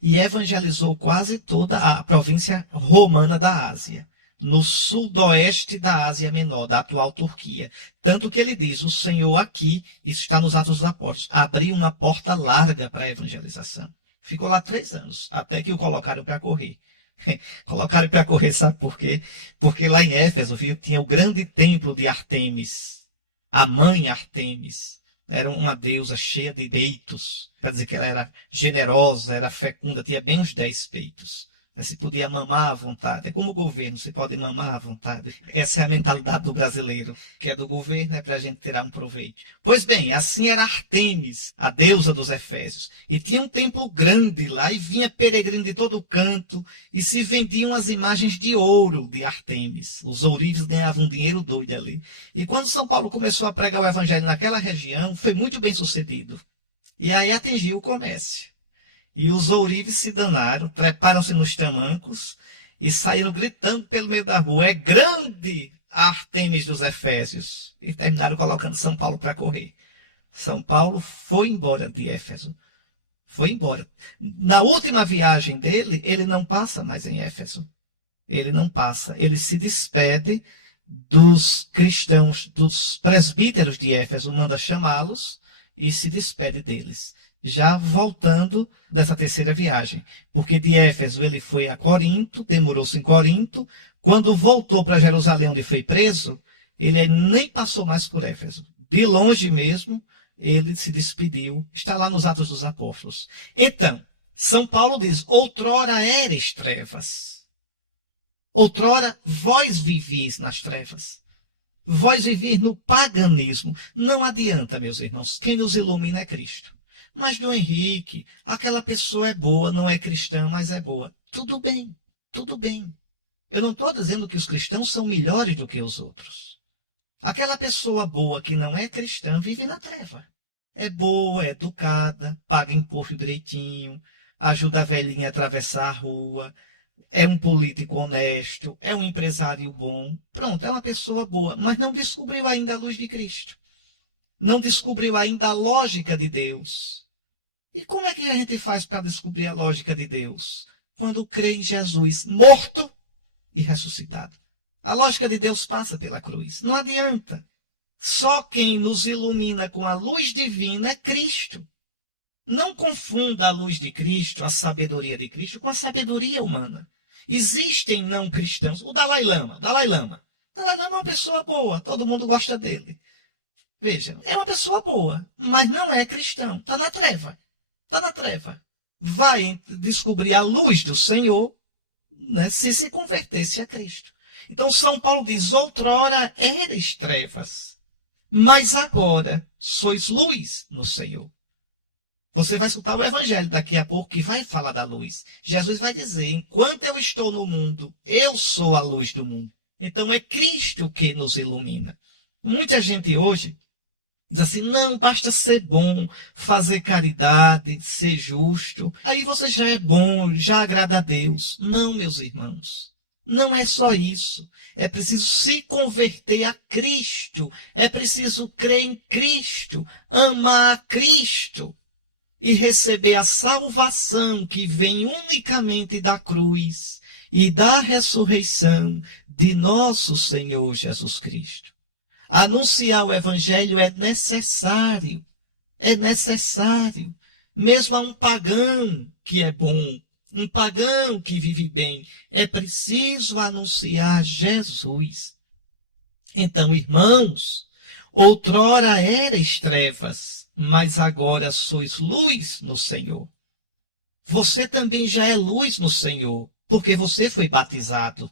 e evangelizou quase toda a província romana da Ásia, no sudoeste da Ásia Menor, da atual Turquia. Tanto que ele diz, o Senhor aqui, isso está nos Atos dos Apóstolos, abriu uma porta larga para a evangelização. Ficou lá 3 anos, até que o colocaram para correr. Colocaram para correr, sabe por quê? Porque lá em Éfeso, viu, tinha o grande templo de Ártemis, a mãe Ártemis. Era uma deusa cheia de peitos. Quer dizer que ela era generosa, era fecunda, tinha bem uns 10 peitos. Se podia mamar à vontade. É como o governo, se pode mamar à vontade. Essa é a mentalidade do brasileiro, que é do governo, é para a gente tirar um proveito. Pois bem, assim era Ártemis, a deusa dos Efésios. E tinha um templo grande lá, e vinha peregrino de todo canto, e se vendiam as imagens de ouro de Ártemis. Os ourives ganhavam um dinheiro doido ali. E quando São Paulo começou a pregar o evangelho naquela região, foi muito bem sucedido. E aí atingiu o comércio. E os ourives se danaram, treparam-se nos tamancos e saíram gritando pelo meio da rua, é grande a Ártemis dos Efésios. E terminaram colocando São Paulo para correr. São Paulo foi embora de Éfeso. Foi embora. Na última viagem dele, ele não passa mais em Éfeso. Ele não passa. Ele se despede dos cristãos, dos presbíteros de Éfeso, manda chamá-los e se despede deles. Já voltando dessa 3ª viagem. Porque de Éfeso ele foi a Corinto, demorou-se em Corinto, Quando voltou para Jerusalém, onde foi preso, ele nem passou mais por Éfeso. De longe mesmo, ele se despediu. Está lá nos Atos dos Apóstolos. Então, São Paulo diz, outrora eres trevas. Outrora vós vivis nas trevas. Vós vivis no paganismo. Não adianta, meus irmãos. Quem nos ilumina é Cristo. Mas, Dom Henrique, aquela pessoa é boa, não é cristã, mas é boa. Tudo bem, tudo bem. Eu não estou dizendo que os cristãos são melhores do que os outros. Aquela pessoa boa que não é cristã vive na treva. É boa, é educada, paga imposto direitinho, ajuda a velhinha a atravessar a rua, é um político honesto, é um empresário bom. Pronto, é uma pessoa boa, mas não descobriu ainda a luz de Cristo. Não descobriu ainda a lógica de Deus. E como é que a gente faz para descobrir a lógica de Deus? Quando crê em Jesus morto e ressuscitado. A lógica de Deus passa pela cruz. Não adianta. Só quem nos ilumina com a luz divina é Cristo. Não confunda a luz de Cristo, a sabedoria de Cristo, com a sabedoria humana. Existem não cristãos. O Dalai Lama. Dalai Lama é uma pessoa boa. Todo mundo gosta dele. Veja, é uma pessoa boa, mas não é cristão. Está na treva. Está na treva. Vai descobrir a luz do Senhor, né, se convertesse a Cristo. Então São Paulo diz, outrora eres trevas, mas agora sois luz no Senhor. Você vai escutar o Evangelho daqui a pouco que vai falar da luz. Jesus vai dizer, enquanto eu estou no mundo, eu sou a luz do mundo. Então é Cristo que nos ilumina. Muita gente hoje diz assim, não, basta ser bom, fazer caridade, ser justo. Aí você já é bom, já agrada a Deus. Não, meus irmãos. Não é só isso. É preciso se converter a Cristo. É preciso crer em Cristo, amar a Cristo e receber a salvação que vem unicamente da cruz e da ressurreição de nosso Senhor Jesus Cristo. Anunciar o Evangelho é necessário. É necessário. Mesmo a um pagão que é bom, um pagão que vive bem, é preciso anunciar Jesus. Então, irmãos, outrora erais trevas, mas agora sois luz no Senhor. Você também já é luz no Senhor, porque você foi batizado.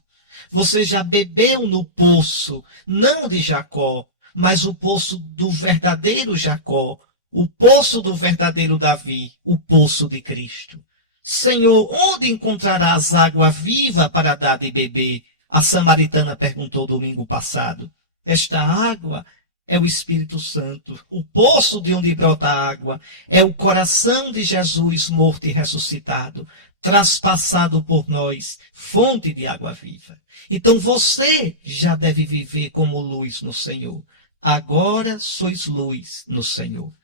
Você já bebeu no poço, não de Jacó, mas o poço do verdadeiro Jacó, o poço do verdadeiro Davi, o poço de Cristo. Senhor, onde encontrarás água viva para dar de beber? A samaritana perguntou domingo passado. Esta água é o Espírito Santo. O poço de onde brota a água é o coração de Jesus morto e ressuscitado, traspassado por nós, fonte de água viva. Então você já deve viver como luz no Senhor. Agora sois luz no Senhor.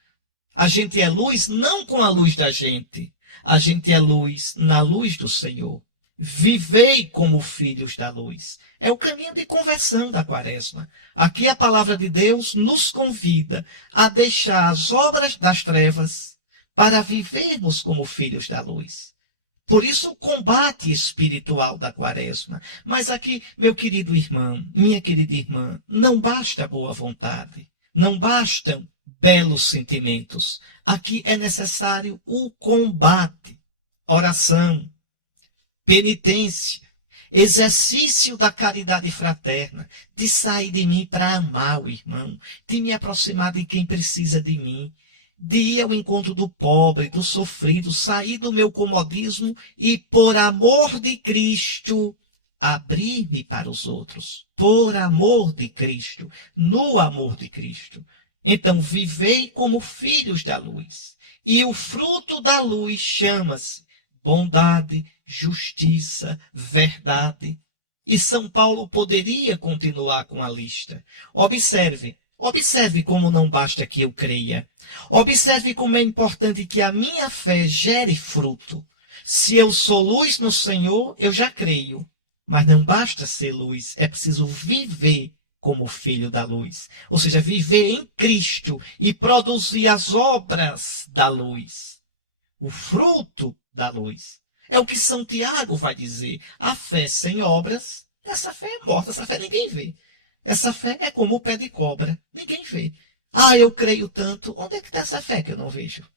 A gente é luz não com a luz da gente. A gente é luz na luz do Senhor. Vivei como filhos da luz. É o caminho de conversão da Quaresma. Aqui a palavra de Deus nos convida a deixar as obras das trevas para vivermos como filhos da luz. Por isso o combate espiritual da Quaresma. Mas aqui, meu querido irmão, minha querida irmã, não basta boa vontade. Não bastam belos sentimentos. Aqui é necessário o combate, oração, penitência, exercício da caridade fraterna, de sair de mim para amar o irmão, de me aproximar de quem precisa de mim, de ir ao encontro do pobre, do sofrido, sair do meu comodismo e, por amor de Cristo, abrir-me para os outros. Por amor de Cristo, no amor de Cristo. Então, vivei como filhos da luz. E o fruto da luz chama-se bondade, justiça, verdade. E São Paulo poderia continuar com a lista. Observe como não basta que eu creia. Observe como é importante que a minha fé gere fruto. Se eu sou luz no Senhor, eu já creio. Mas não basta ser luz, é preciso viver como filho da luz. Ou seja, viver em Cristo e produzir as obras da luz. O fruto da luz. É o que São Tiago vai dizer. A fé sem obras Essa fé é morta, essa fé ninguém vê. Essa fé é como o pé de cobra, ninguém vê. Ah, eu creio tanto, onde é que está essa fé que eu não vejo?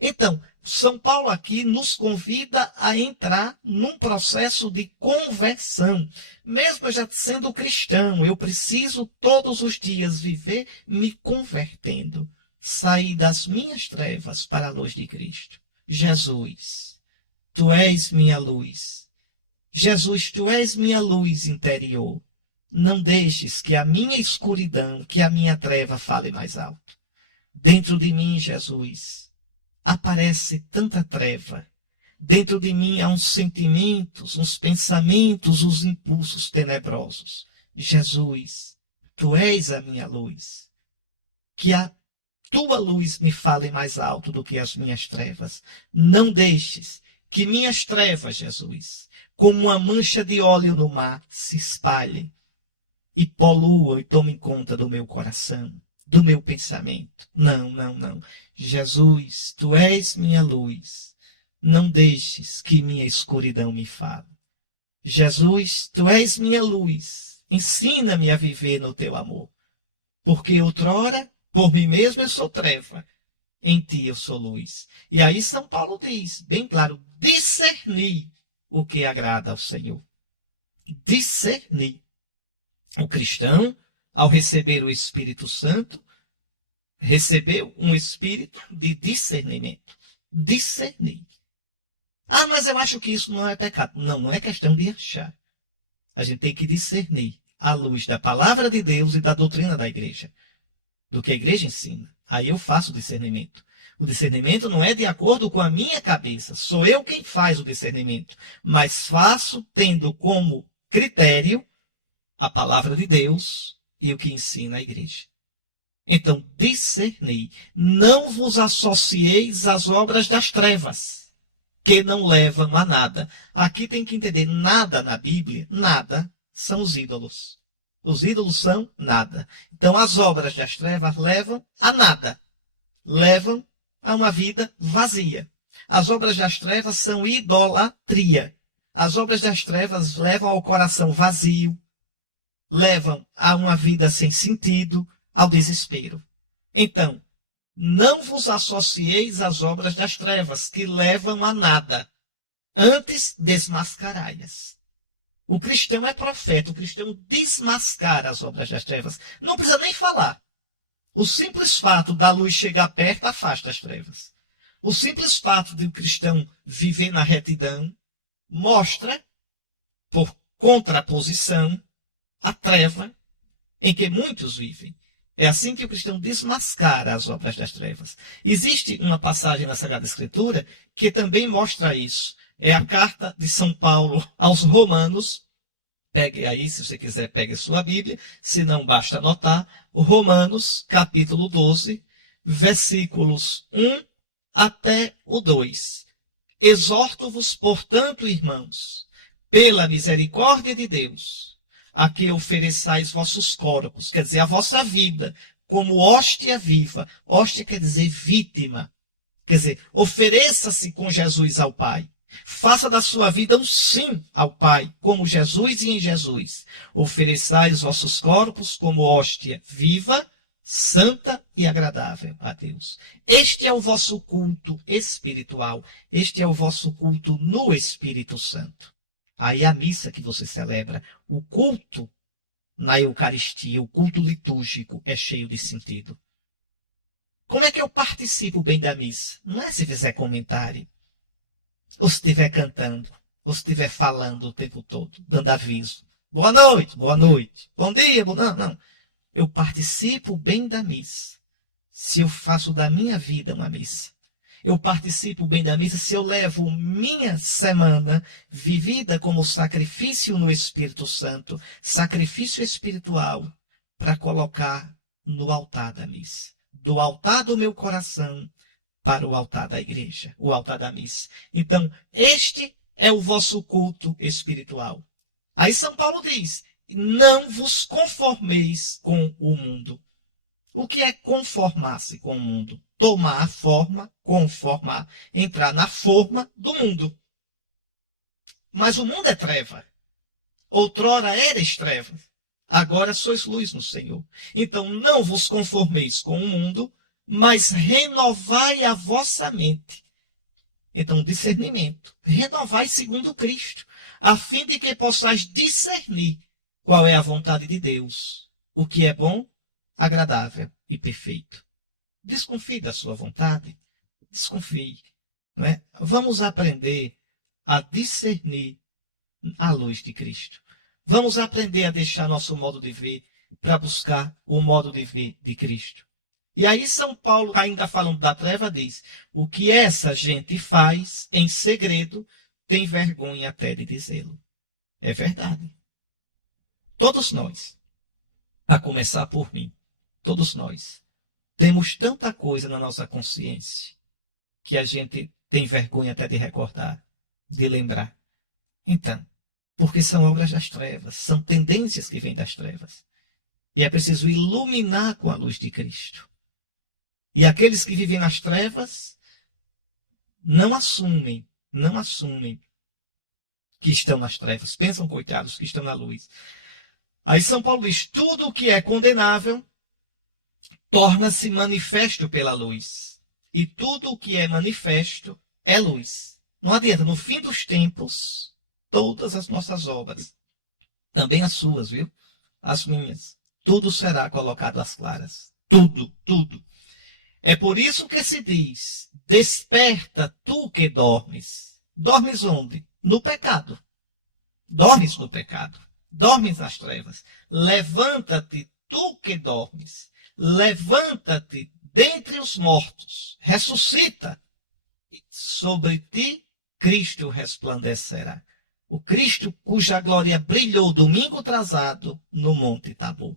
Então, São Paulo aqui nos convida a entrar num processo de conversão. Mesmo eu já sendo cristão, eu preciso todos os dias viver me convertendo. Sair das minhas trevas para a luz de Cristo. Jesus, tu és minha luz. Jesus, tu és minha luz interior. Não deixes que a minha escuridão, que a minha treva fale mais alto. Dentro de mim, Jesus, aparece tanta treva. Dentro de mim há uns sentimentos, uns pensamentos, uns impulsos tenebrosos. Jesus, tu és a minha luz. Que a tua luz me fale mais alto do que as minhas trevas. Não deixes que minhas trevas, Jesus, como uma mancha de óleo no mar, se espalhem e poluam e tomem conta do meu coração, do meu pensamento. Não, não, não. Jesus, tu és minha luz. Não deixes que minha escuridão me fale. Jesus, tu és minha luz. Ensina-me a viver no teu amor. Porque outrora, por mim mesmo eu sou treva. Em ti eu sou luz. E aí São Paulo diz, bem claro, discernir o que agrada ao Senhor. Discernir. O cristão, ao receber o Espírito Santo, recebeu um espírito de discernimento. Discernir. Ah, mas eu acho que isso não é pecado. Não, não é questão de achar. A gente tem que discernir à luz da palavra de Deus e da doutrina da igreja. Do que a igreja ensina. Aí eu faço o discernimento. O discernimento não é de acordo com a minha cabeça. Sou eu quem faz o discernimento. Mas faço tendo como critério a palavra de Deus e o que ensina a igreja. Então, discernir. Não vos associeis às obras das trevas, que não levam a nada. Aqui tem que entender, nada na Bíblia, nada, são os ídolos. Os ídolos são nada. Então, as obras das trevas levam a nada. Levam a uma vida vazia. As obras das trevas são idolatria. As obras das trevas levam ao coração vazio, levam a uma vida sem sentido, ao desespero. Então, não vos associeis às obras das trevas, que levam a nada. Antes, desmascarai-as. O cristão é profeta, o cristão desmascara as obras das trevas. Não precisa nem falar. O simples fato da luz chegar perto afasta as trevas. O simples fato de o cristão viver na retidão mostra, por contraposição, a treva em que muitos vivem. É assim que o cristão desmascara as obras das trevas. Existe uma passagem na Sagrada Escritura que também mostra isso. É a carta de São Paulo aos Romanos. Pegue aí, se você quiser, pegue a sua Bíblia. Se não, basta anotar. Romanos, capítulo 12, versículos 1 até o 2. Exorto-vos, portanto, irmãos, pela misericórdia de Deus, a que ofereçais vossos corpos, quer dizer, a vossa vida, como hóstia viva. Hóstia quer dizer vítima. Quer dizer, ofereça-se com Jesus ao Pai. Faça da sua vida um sim ao Pai, como Jesus e em Jesus. Ofereçais os vossos corpos como hóstia viva, santa e agradável a Deus. Este é o vosso culto espiritual. Este é o vosso culto no Espírito Santo. Aí a missa que você celebra, o culto na Eucaristia, o culto litúrgico é cheio de sentido. Como é que eu participo bem da missa? Não é se fizer comentário, ou se estiver cantando, ou se estiver falando o tempo todo, dando aviso. Boa noite, bom dia, não. Eu participo bem da missa se eu faço da minha vida uma missa. Eu participo bem da missa se eu levo minha semana vivida como sacrifício no Espírito Santo, sacrifício espiritual, para colocar no altar da missa. Do altar do meu coração para o altar da igreja, o altar da missa. Então, este é o vosso culto espiritual. Aí São Paulo diz, não vos conformeis com o mundo. O que é conformar-se com o mundo? Tomar forma, conformar, entrar na forma do mundo. Mas o mundo é treva. Outrora erais trevas, agora sois luz no Senhor. Então não vos conformeis com o mundo, mas renovai a vossa mente. Então, discernimento. Renovai segundo Cristo, a fim de que possais discernir qual é a vontade de Deus, o que é bom, agradável e perfeito. Desconfie da sua vontade. Desconfie. Não é? Vamos aprender a discernir a luz de Cristo. Vamos aprender a deixar nosso modo de ver para buscar o modo de ver de Cristo. E aí São Paulo, ainda falando da treva, diz: o que essa gente faz em segredo, tem vergonha até de dizê-lo. É verdade. Todos nós, a começar por mim, todos nós, temos tanta coisa na nossa consciência que a gente tem vergonha até de recordar, de lembrar. Então, porque são obras das trevas, são tendências que vêm das trevas. E é preciso iluminar com a luz de Cristo. E aqueles que vivem nas trevas não assumem que estão nas trevas. Pensam, coitados, que estão na luz. Aí São Paulo diz: tudo o que é condenável torna-se manifesto pela luz. E tudo o que é manifesto é luz. Não adianta, no fim dos tempos, todas as nossas obras, também as suas, viu? As minhas, tudo será colocado às claras. Tudo, tudo. É por isso que se diz: desperta tu que dormes. Dormes onde? No pecado. Dormes no pecado. Dormes nas trevas. Levanta-te tu que dormes. Levanta-te dentre os mortos. Ressuscita. Sobre ti Cristo resplandecerá. O Cristo cuja glória brilhou domingo atrasado no Monte Tabor.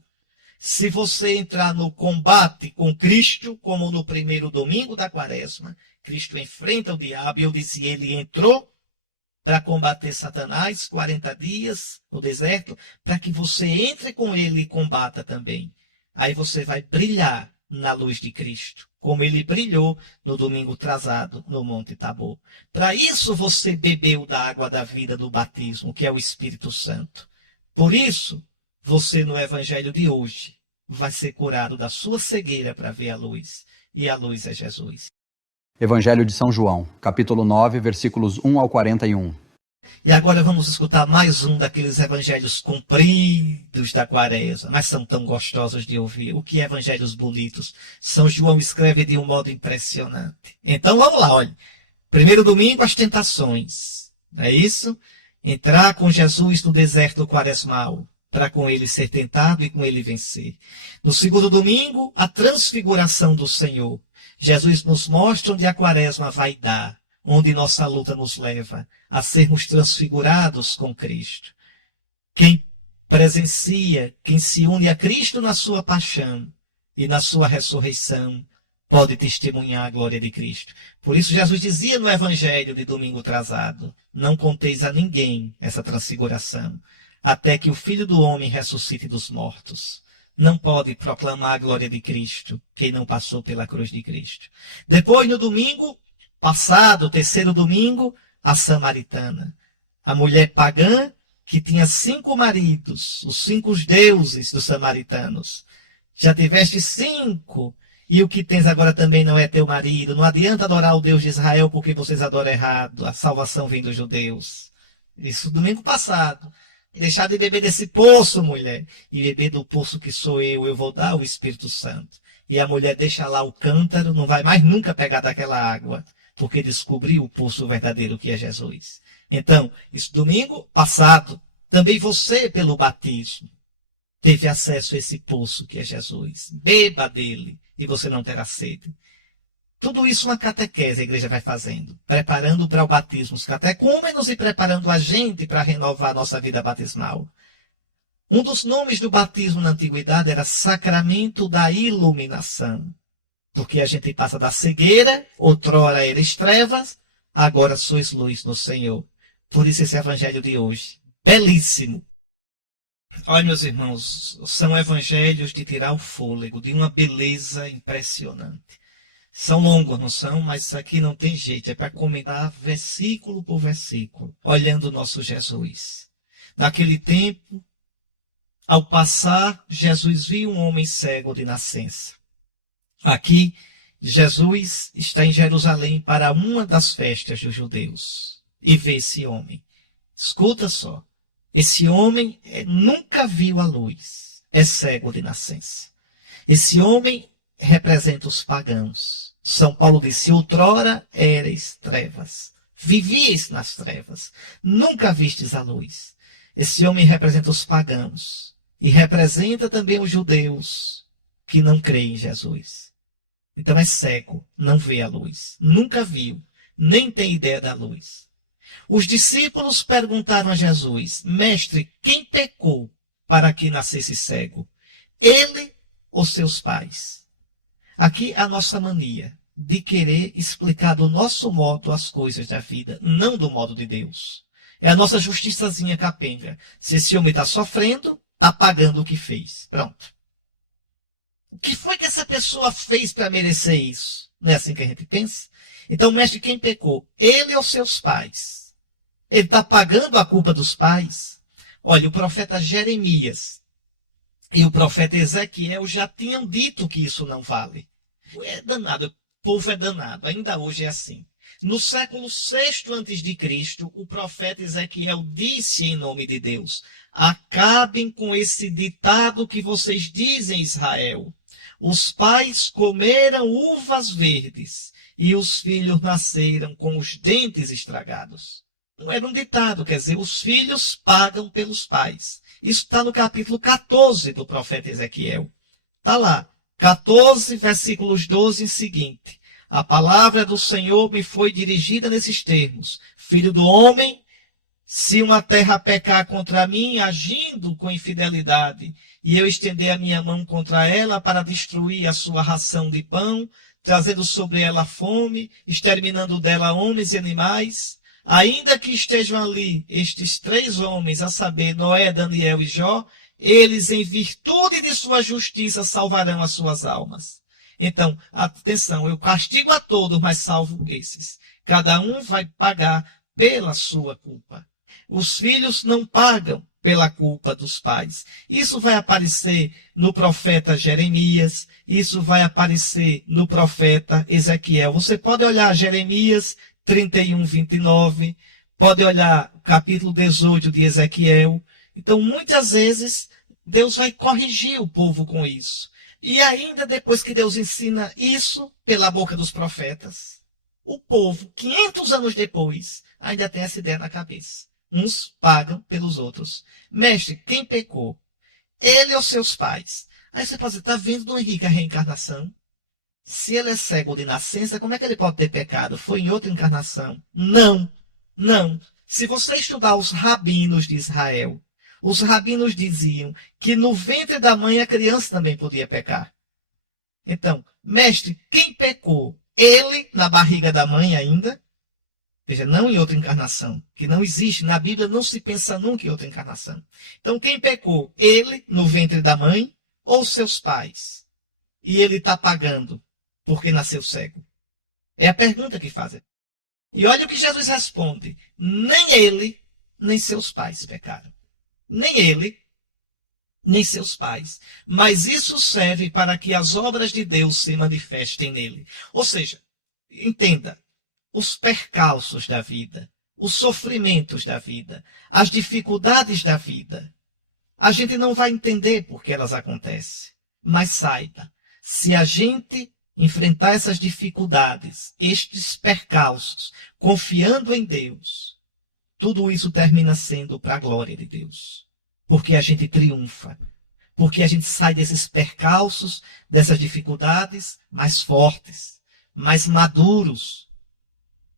Se você entrar no combate com Cristo, como no primeiro domingo da quaresma, Cristo enfrenta o diabo, e eu disse, ele entrou para combater Satanás 40 dias no deserto, para que você entre com ele e combata também. Aí você vai brilhar na luz de Cristo, como ele brilhou no domingo atrasado no Monte Tabor. Para isso você bebeu da água da vida do batismo, que é o Espírito Santo. Por isso, você no evangelho de hoje vai ser curado da sua cegueira para ver a luz. E a luz é Jesus. Evangelho de São João, capítulo 9, versículos 1 ao 41. E agora vamos escutar mais um daqueles evangelhos compridos da quaresma, mas são tão gostosos de ouvir. O que evangelhos bonitos. São João escreve de um modo impressionante. Então vamos lá, olha. Primeiro domingo, as tentações. Não é isso? Entrar com Jesus no deserto quaresmal, para com ele ser tentado e com ele vencer. No segundo domingo, a transfiguração do Senhor. Jesus nos mostra onde a quaresma vai dar, onde nossa luta nos leva a sermos transfigurados com Cristo. Quem presencia, quem se une a Cristo na sua paixão e na sua ressurreição, pode testemunhar a glória de Cristo. Por isso Jesus dizia no Evangelho de domingo atrasado: não conteis a ninguém essa transfiguração, até que o Filho do Homem ressuscite dos mortos. Não pode proclamar a glória de Cristo quem não passou pela cruz de Cristo. Depois, no domingo passado, terceiro domingo, a samaritana. A mulher pagã que tinha 5 maridos, os 5 deuses dos samaritanos. Já tiveste 5, e o que tens agora também não é teu marido. Não adianta adorar o Deus de Israel porque vocês adoram errado. A salvação vem dos judeus. Isso domingo passado. Deixar de beber desse poço, mulher, e beber do poço que sou eu vou dar o Espírito Santo. E a mulher deixa lá o cântaro, não vai mais nunca pegar daquela água, porque descobriu o poço verdadeiro que é Jesus. Então, isso domingo passado, também você, pelo batismo, teve acesso a esse poço que é Jesus. Beba dele e você não terá sede. Tudo isso uma catequese a igreja vai fazendo, preparando para o batismo os catecúmenos e preparando a gente para renovar a nossa vida batismal. Um dos nomes do batismo na antiguidade era sacramento da iluminação, porque a gente passa da cegueira, outrora eras trevas, agora sois luz no Senhor. Por isso esse evangelho de hoje, belíssimo. Olha, meus irmãos, são evangelhos de tirar o fôlego, de uma beleza impressionante. São longos, não são? Mas isso aqui não tem jeito. É para comentar versículo por versículo, olhando o nosso Jesus. Naquele tempo, ao passar, Jesus viu um homem cego de nascença. Aqui, Jesus está em Jerusalém para uma das festas dos judeus e vê esse homem. Escuta só, esse homem nunca viu a luz, é cego de nascença. Esse homem representa os pagãos. São Paulo disse, outrora eres trevas, vivíeis nas trevas, nunca vistes a luz. Esse homem representa os pagãos e representa também os judeus que não creem em Jesus. Então é cego, não vê a luz, nunca viu, nem tem ideia da luz. Os discípulos perguntaram a Jesus, mestre, quem pecou para que nascesse cego? Ele ou seus pais? Aqui a nossa mania de querer explicar do nosso modo as coisas da vida, não do modo de Deus. É a nossa justiçazinha capenga. Se esse homem está sofrendo, está pagando o que fez. Pronto. O que foi que essa pessoa fez para merecer isso? Não é assim que a gente pensa? Então, mestre, quem pecou? Ele ou seus pais? Ele está pagando a culpa dos pais? Olha, o profeta Jeremias e o profeta Ezequiel já tinham dito que isso não vale. É danado, o povo é danado, ainda hoje é assim. No século VI a.C., o profeta Ezequiel disse em nome de Deus, acabem com esse ditado que vocês dizem, Israel. Os pais comeram uvas verdes e os filhos nasceram com os dentes estragados. Não era um ditado, quer dizer, os filhos pagam pelos pais. Isso está no capítulo 14 do profeta Ezequiel. Está lá, 14, versículos 12 e seguinte. A palavra do Senhor me foi dirigida nesses termos. Filho do homem, se uma terra pecar contra mim, agindo com infidelidade, e eu estender a minha mão contra ela para destruir a sua ração de pão, trazendo sobre ela fome, exterminando dela homens e animais, ainda que estejam ali estes 3 homens, a saber, Noé, Daniel e Jó, eles, em virtude de sua justiça, salvarão as suas almas. Então, atenção, eu castigo a todos, mas salvo esses. Cada um vai pagar pela sua culpa. Os filhos não pagam pela culpa dos pais. Isso vai aparecer no profeta Jeremias, isso vai aparecer no profeta Ezequiel. Você pode olhar Jeremias 31, 29, pode olhar o capítulo 18 de Ezequiel. Então, muitas vezes, Deus vai corrigir o povo com isso. E ainda depois que Deus ensina isso pela boca dos profetas, o povo, 500 anos depois, ainda tem essa ideia na cabeça. Uns pagam pelos outros. Mestre, quem pecou? Ele ou seus pais? Aí você pode dizer, está vendo, Dom Henrique, a reencarnação? Se ele é cego de nascença, como é que ele pode ter pecado? Foi em outra encarnação? Não, não. Se você estudar os rabinos de Israel, os rabinos diziam que no ventre da mãe a criança também podia pecar. Então, mestre, quem pecou? Ele na barriga da mãe ainda? Veja, não em outra encarnação, que não existe. Na Bíblia não se pensa nunca em outra encarnação. Então, quem pecou? Ele no ventre da mãe ou seus pais? E ele está pagando porque nasceu cego? É a pergunta que fazem. E olha o que Jesus responde. Nem ele, nem seus pais pecaram. Nem ele, nem seus pais. Mas isso serve para que as obras de Deus se manifestem nele. Ou seja, entenda, os percalços da vida, os sofrimentos da vida, as dificuldades da vida, a gente não vai entender por que elas acontecem. Mas saiba, se a gente enfrentar essas dificuldades, estes percalços, confiando em Deus, tudo isso termina sendo para a glória de Deus. Porque a gente triunfa. Porque a gente sai desses percalços, dessas dificuldades, mais fortes, mais maduros,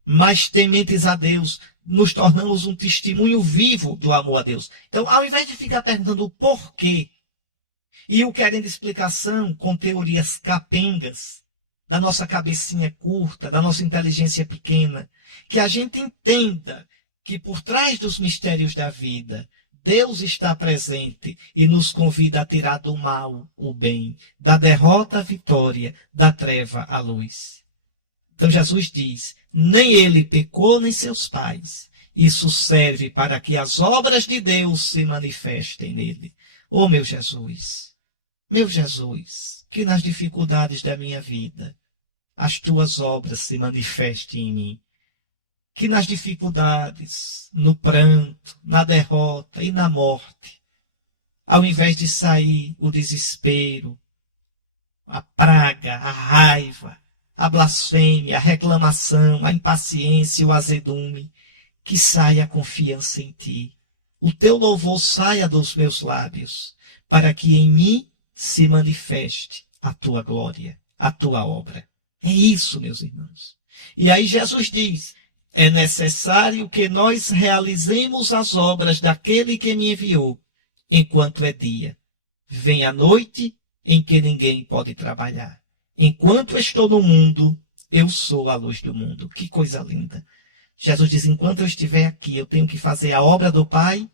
mais tementes a Deus. Nos tornamos um testemunho vivo do amor a Deus. Então, ao invés de ficar perguntando o porquê, e o querendo explicação com teorias capengas, da nossa cabecinha curta, da nossa inteligência pequena, que a gente entenda que por trás dos mistérios da vida, Deus está presente e nos convida a tirar do mal o bem, da derrota a vitória, da treva a luz. Então Jesus diz, nem ele pecou, nem seus pais. Isso serve para que as obras de Deus se manifestem nele. Oh, meu Jesus, que nas dificuldades da minha vida, as tuas obras se manifestem em mim. Que nas dificuldades, no pranto, na derrota e na morte, ao invés de sair o desespero, a praga, a raiva, a blasfêmia, a reclamação, a impaciência, o azedume, que saia a confiança em ti. O teu louvor saia dos meus lábios, para que em mim se manifeste a tua glória, a tua obra. É isso, meus irmãos. E aí Jesus diz, é necessário que nós realizemos as obras daquele que me enviou, enquanto é dia. Vem a noite em que ninguém pode trabalhar. Enquanto estou no mundo, eu sou a luz do mundo. Que coisa linda. Jesus diz, enquanto eu estiver aqui, eu tenho que fazer a obra do Pai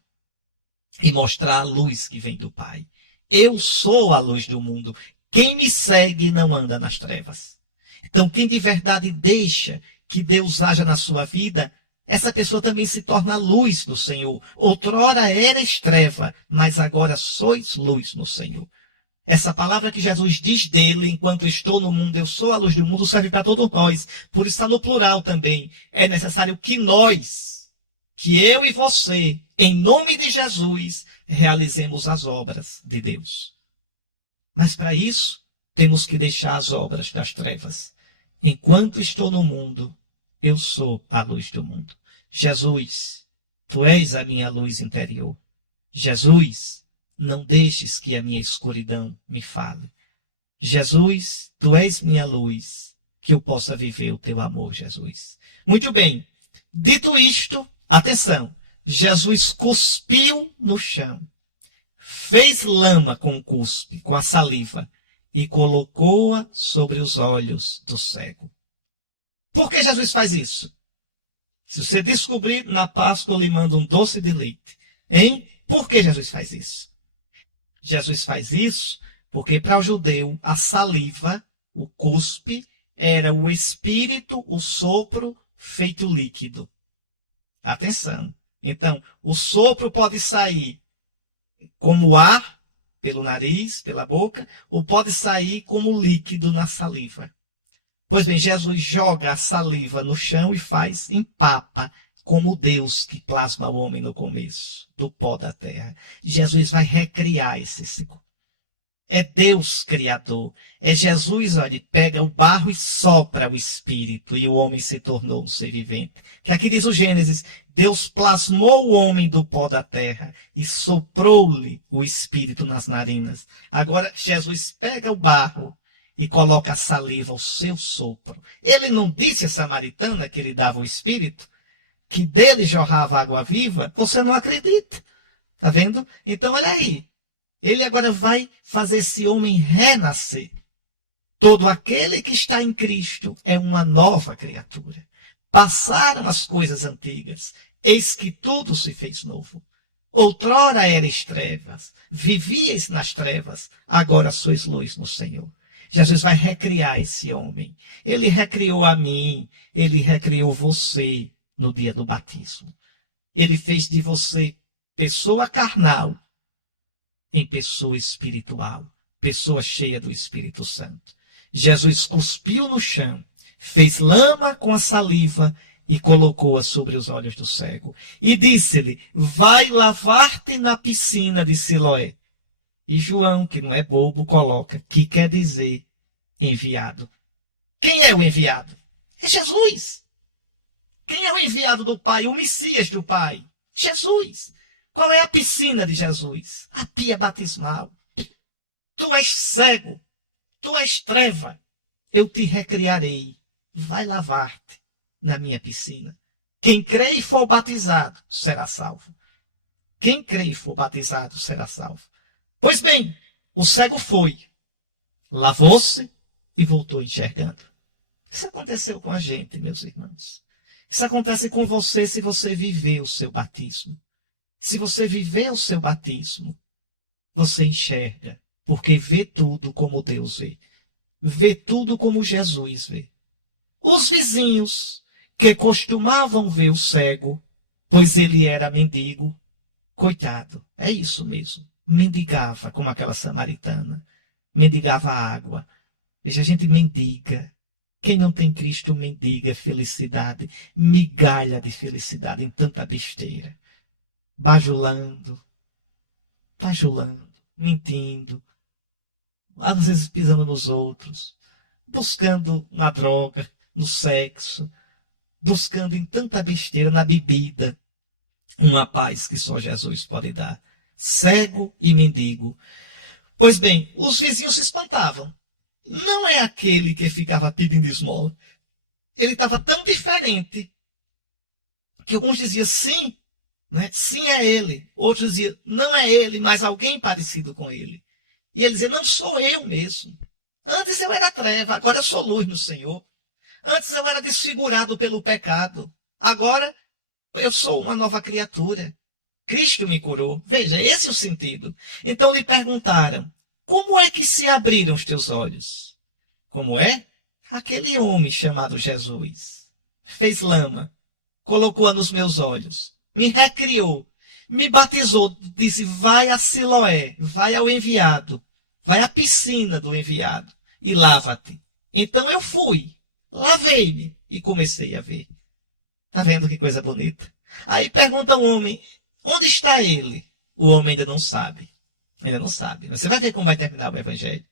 e mostrar a luz que vem do Pai. Eu sou a luz do mundo. Quem me segue não anda nas trevas. Então, quem de verdade deixa que Deus haja na sua vida, essa pessoa também se torna luz do Senhor. Outrora eras treva, mas agora sois luz no Senhor. Essa palavra que Jesus diz dele, enquanto estou no mundo, eu sou a luz do mundo, serve para todos nós. Por isso está no plural também. É necessário que nós, que eu e você, em nome de Jesus, realizemos as obras de Deus. Mas para isso, temos que deixar as obras das trevas. Enquanto estou no mundo, eu sou a luz do mundo. Jesus, tu és a minha luz interior. Jesus, não deixes que a minha escuridão me fale. Jesus, tu és minha luz, que eu possa viver o teu amor, Jesus. Muito bem. Dito isto, atenção. Jesus cuspiu no chão, fez lama com o cuspe, com a saliva, e colocou-a sobre os olhos do cego. Por que Jesus faz isso? Se você descobrir, na Páscoa eu lhe mando um doce de leite. Hein? Por que Jesus faz isso? Jesus faz isso porque para o judeu a saliva, o cuspe, era o espírito, o sopro feito líquido. Atenção. Então, o sopro pode sair como ar, pelo nariz, pela boca, ou pode sair como líquido na saliva. Pois bem, Jesus joga a saliva no chão e faz empapa, como Deus que plasma o homem no começo, do pó da terra. Jesus vai recriar esse ciclo. É Deus criador. É Jesus, olha, pega o barro e sopra o espírito, e o homem se tornou um ser vivente. Que aqui diz o Gênesis, Deus plasmou o homem do pó da terra e soprou-lhe o espírito nas narinas. Agora Jesus pega o barro e coloca a saliva, o seu sopro. Ele não disse à samaritana que ele dava o espírito, que dele jorrava água viva? Você não acredita. Está vendo? Então, olha aí. Ele agora vai fazer esse homem renascer. Todo aquele que está em Cristo é uma nova criatura. Passaram as coisas antigas, eis que tudo se fez novo. Outrora erais trevas, vivíeis nas trevas, agora sois luz no Senhor. Jesus vai recriar esse homem. Ele recriou a mim, ele recriou você no dia do batismo. Ele fez de você pessoa carnal em pessoa espiritual, pessoa cheia do Espírito Santo. Jesus cuspiu no chão, fez lama com a saliva e colocou-a sobre os olhos do cego. E disse-lhe, vai lavar-te na piscina de Siloé. E João, que não é bobo, coloca, que quer dizer enviado. Quem é o enviado? É Jesus. Quem é o enviado do Pai, o Messias do Pai? Jesus. Qual é a piscina de Jesus? A pia batismal. Tu és cego, tu és treva, eu te recriarei. Vai lavar-te na minha piscina. Quem crê e for batizado será salvo. Quem crê e for batizado será salvo. Pois bem, o cego foi, lavou-se e voltou enxergando. Isso aconteceu com a gente, meus irmãos. Isso acontece com você se você viver o seu batismo. Se você viver o seu batismo, você enxerga, porque vê tudo como Deus vê. Vê tudo como Jesus vê. Os vizinhos que costumavam ver o cego pois ele era mendigo. Coitado, é isso mesmo. Mendigava, como aquela samaritana. Mendigava água. Veja, a gente mendiga. Quem não tem Cristo mendiga felicidade, migalha de felicidade em tanta besteira. Bajulando, mentindo, às vezes pisando nos outros, buscando na droga, no sexo, buscando em tanta besteira, na bebida, uma paz que só Jesus pode dar. Cego e mendigo. Pois bem, os vizinhos se espantavam. Não é aquele que ficava pedindo esmola. Ele estava tão diferente que alguns diziam sim, né? Sim é ele. Outros diziam não é ele, mas alguém parecido com ele. E ele dizia, não sou eu mesmo. Antes eu era treva, agora eu sou luz no Senhor. Antes eu era desfigurado pelo pecado. Agora eu sou uma nova criatura. Cristo me curou. Veja, esse é o sentido. Então lhe perguntaram, como é que se abriram os teus olhos? Como é? Aquele homem chamado Jesus fez lama, colocou-a nos meus olhos, me recriou, me batizou, disse, vai a Siloé, vai ao enviado, vai à piscina do enviado e lava-te. Então eu fui, lavei-me e comecei a ver. Está vendo que coisa bonita? Aí pergunta o homem, onde está ele? O homem ainda não sabe. Ainda não sabe. Você vai ver como vai terminar o evangelho.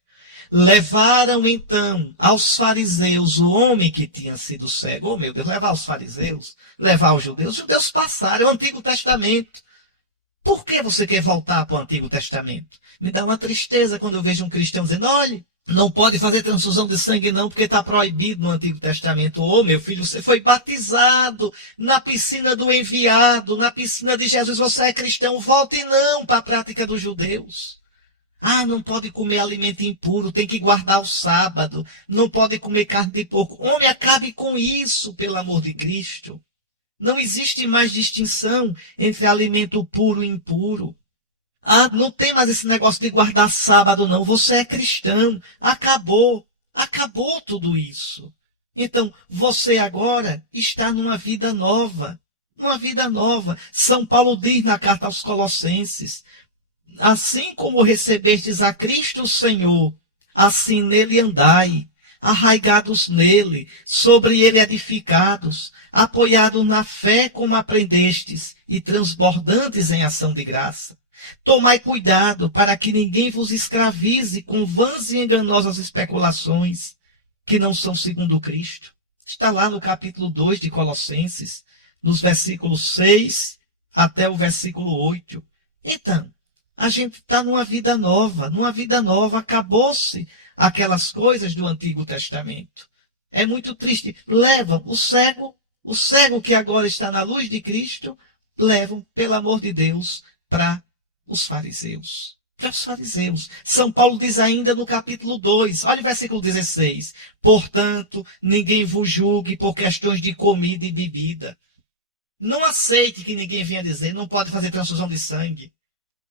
Levaram então aos fariseus o homem que tinha sido cego. Oh meu Deus, levar aos fariseus, levar aos judeus. Os judeus passaram, é o Antigo Testamento. Por que você quer voltar para o Antigo Testamento? Me dá uma tristeza quando eu vejo um cristão dizendo, olha, não pode fazer transfusão de sangue não, porque está proibido no Antigo Testamento. Oh, meu filho, você foi batizado na piscina do enviado, na piscina de Jesus, você é cristão. Volte não para a prática dos judeus. Ah, não pode comer alimento impuro, tem que guardar o sábado, não pode comer carne de porco. Homem, acabe com isso, pelo amor de Cristo. Não existe mais distinção entre alimento puro e impuro. Ah, não tem mais esse negócio de guardar sábado, não. Você é cristão. Acabou. Acabou tudo isso. Então, você agora está numa vida nova. Uma vida nova. São Paulo diz na carta aos Colossenses, assim como recebestes a Cristo o Senhor, assim nele andai, arraigados nele, sobre ele edificados, apoiados na fé como aprendestes e transbordantes em ação de graça. Tomai cuidado para que ninguém vos escravize com vãs e enganosas especulações, que não são segundo Cristo. Está lá no capítulo 2 de Colossenses, nos versículos 6 até o versículo 8. Então, a gente está numa vida nova, acabou-se aquelas coisas do Antigo Testamento. É muito triste. Levam o cego que agora está na luz de Cristo, levam, pelo amor de Deus, para os fariseus. Para os fariseus. São Paulo diz ainda no capítulo 2, olha o versículo 16. Portanto, ninguém vos julgue por questões de comida e bebida. Não aceite que ninguém venha dizer, não pode fazer transfusão de sangue.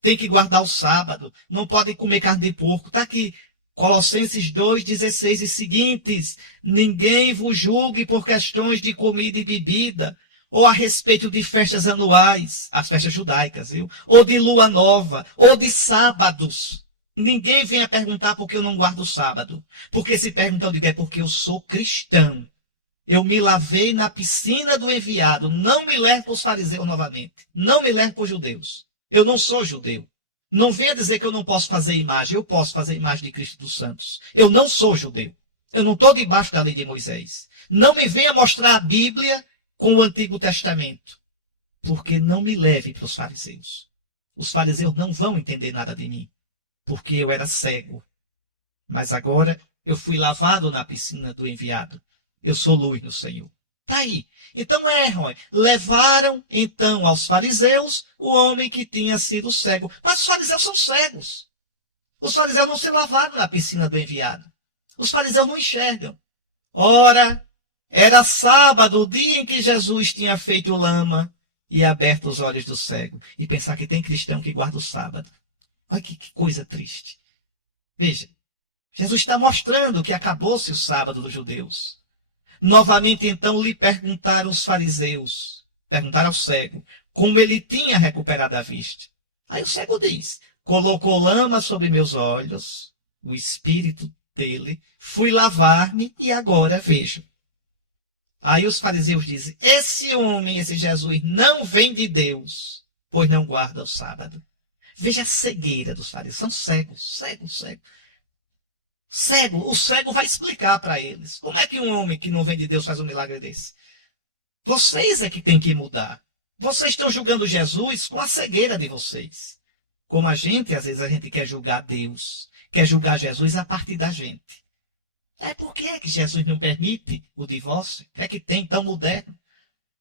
Tem que guardar o sábado, não pode comer carne de porco. Está aqui, Colossenses 2, 16 e seguintes. Ninguém vos julgue por questões de comida e bebida, ou a respeito de festas anuais, as festas judaicas, viu? Ou de lua nova, ou de sábados. Ninguém venha perguntar por que eu não guardo o sábado. Porque se perguntar, eu digo, é porque eu sou cristão. Eu me lavei na piscina do enviado. Não me leve para os fariseus novamente. Não me leve para os judeus. Eu não sou judeu. Não venha dizer que eu não posso fazer imagem. Eu posso fazer imagem de Cristo dos Santos. Eu não sou judeu. Eu não estou debaixo da lei de Moisés. Não me venha mostrar a Bíblia com o Antigo Testamento. Porque não me leve para os fariseus. Os fariseus não vão entender nada de mim. Porque eu era cego. Mas agora eu fui lavado na piscina do enviado. Eu sou luz no Senhor. Está aí. Então erram. Levaram então aos fariseus o homem que tinha sido cego. Mas os fariseus são cegos. Os fariseus não se lavaram na piscina do enviado. Os fariseus não enxergam. Ora, era sábado, o dia em que Jesus tinha feito lama e aberto os olhos do cego. E pensar que tem cristão que guarda o sábado. Olha que coisa triste. Veja, Jesus está mostrando que acabou-se o sábado dos judeus. Novamente, então, lhe perguntaram os fariseus, perguntaram ao cego, como ele tinha recuperado a vista. Aí o cego diz, colocou lama sobre meus olhos, o espírito dele, fui lavar-me e agora vejo. Aí os fariseus dizem, esse homem, esse Jesus, não vem de Deus, pois não guarda o sábado. Veja a cegueira dos fariseus, são cegos, cegos. Cego, o cego vai explicar para eles. Como é que um homem que não vem de Deus faz um milagre desse? Vocês é que têm que mudar. Vocês estão julgando Jesus com a cegueira de vocês. Como às vezes a gente quer julgar Deus, quer julgar Jesus a partir da gente. Por que é que Jesus não permite o divórcio? O que é que tem tão moderno?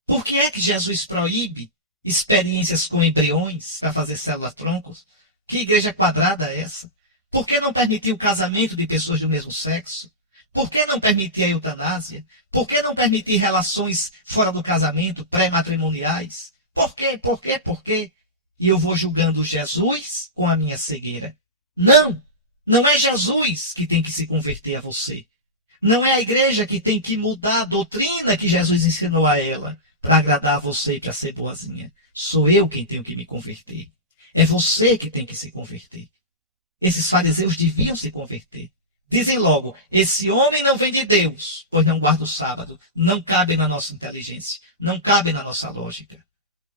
Por que é que Jesus proíbe experiências com embriões para fazer célula-troncos? Que igreja quadrada é essa? Por que não permitir o casamento de pessoas do mesmo sexo? Por que não permitir a eutanásia? Por que não permitir relações fora do casamento, pré-matrimoniais? Por quê? Por quê? Por quê? E eu vou julgando Jesus com a minha cegueira. Não! Não é Jesus que tem que se converter a você. Não é a igreja que tem que mudar a doutrina que Jesus ensinou a ela para agradar a você e para ser boazinha. Sou eu quem tenho que me converter. É você que tem que se converter. Esses fariseus deviam se converter. Dizem logo, esse homem não vem de Deus, pois não guarda o sábado. Não cabe na nossa inteligência, não cabe na nossa lógica.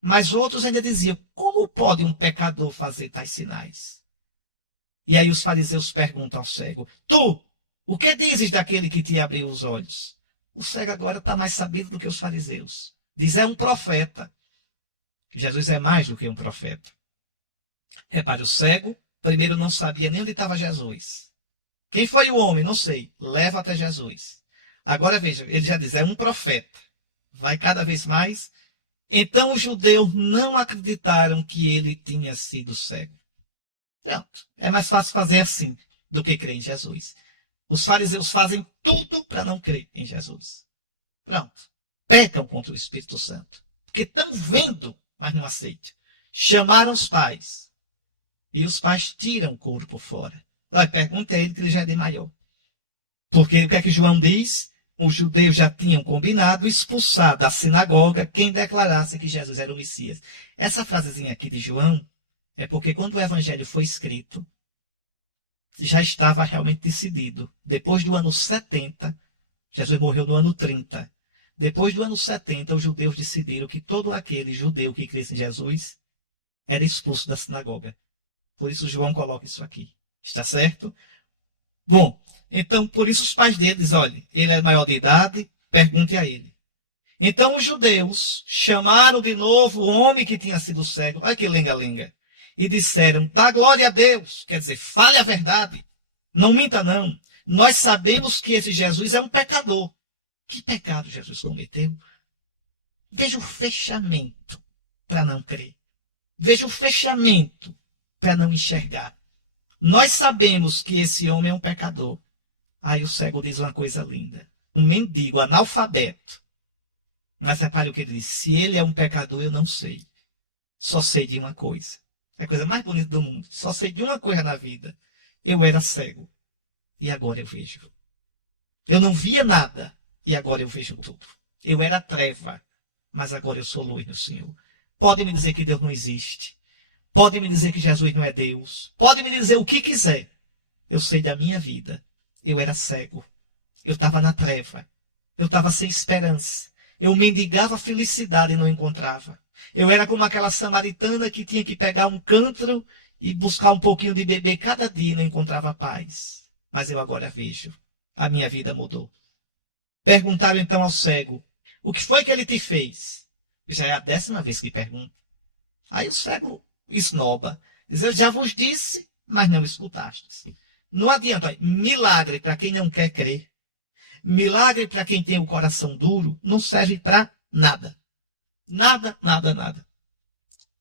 Mas outros ainda diziam, como pode um pecador fazer tais sinais? E aí os fariseus perguntam ao cego, tu, o que dizes daquele que te abriu os olhos? O cego agora está mais sabido do que os fariseus. Diz, é um profeta. Jesus é mais do que um profeta. Repare, o cego, primeiro não sabia nem onde estava Jesus. Quem foi o homem? Não sei. Leva até Jesus. Agora veja, ele já diz, é um profeta. Vai cada vez mais. Então os judeus não acreditaram que ele tinha sido cego. Pronto. É mais fácil fazer assim do que crer em Jesus. Os fariseus fazem tudo para não crer em Jesus. Pronto. Pecam contra o Espírito Santo. Porque estão vendo, mas não aceitam. Chamaram os pais. E os pais tiram o couro por fora. Pergunta a ele que ele já é de maior. Porque o que é que João diz? Os judeus já tinham combinado expulsar da sinagoga quem declarasse que Jesus era o Messias. Essa frasezinha aqui de João é porque quando o evangelho foi escrito, já estava realmente decidido. Depois do ano 70, Jesus morreu no ano 30. Depois do ano 70, os judeus decidiram que todo aquele judeu que cresce em Jesus era expulso da sinagoga. Por isso João coloca isso aqui. Está certo? Bom, então por isso os pais deles, olha, ele é maior de idade, pergunte a ele. Então os judeus chamaram de novo o homem que tinha sido cego, olha que lenga-lenga, e disseram, dá glória a Deus, quer dizer, fale a verdade, não minta não. Nós sabemos que esse Jesus é um pecador. Que pecado Jesus cometeu? Veja o fechamento para não crer. Veja o fechamento para não enxergar. Nós sabemos que esse homem é um pecador. Aí o cego diz uma coisa linda. Um mendigo, analfabeto. Mas repare o que ele diz. Se ele é um pecador, eu não sei. Só sei de uma coisa. É a coisa mais bonita do mundo. Só sei de uma coisa na vida. Eu era cego. E agora eu vejo. Eu não via nada. E agora eu vejo tudo. Eu era treva. Mas agora eu sou luz no Senhor. Pode me dizer que Deus não existe. Pode me dizer que Jesus não é Deus. Pode me dizer o que quiser. Eu sei da minha vida. Eu era cego. Eu estava na treva. Eu estava sem esperança. Eu mendigava felicidade e não encontrava. Eu era como aquela samaritana que tinha que pegar um cântaro e buscar um pouquinho de beber cada dia e não encontrava paz. Mas eu agora vejo. A minha vida mudou. Perguntaram então ao cego, o que foi que ele te fez? Já é a 10ª vez que pergunta. Aí o cego esnoba. Diz, eu já vos disse, mas não escutastes. Não adianta. Milagre para quem não quer crer. Milagre para quem tem o coração duro não serve para nada. Nada, nada, nada.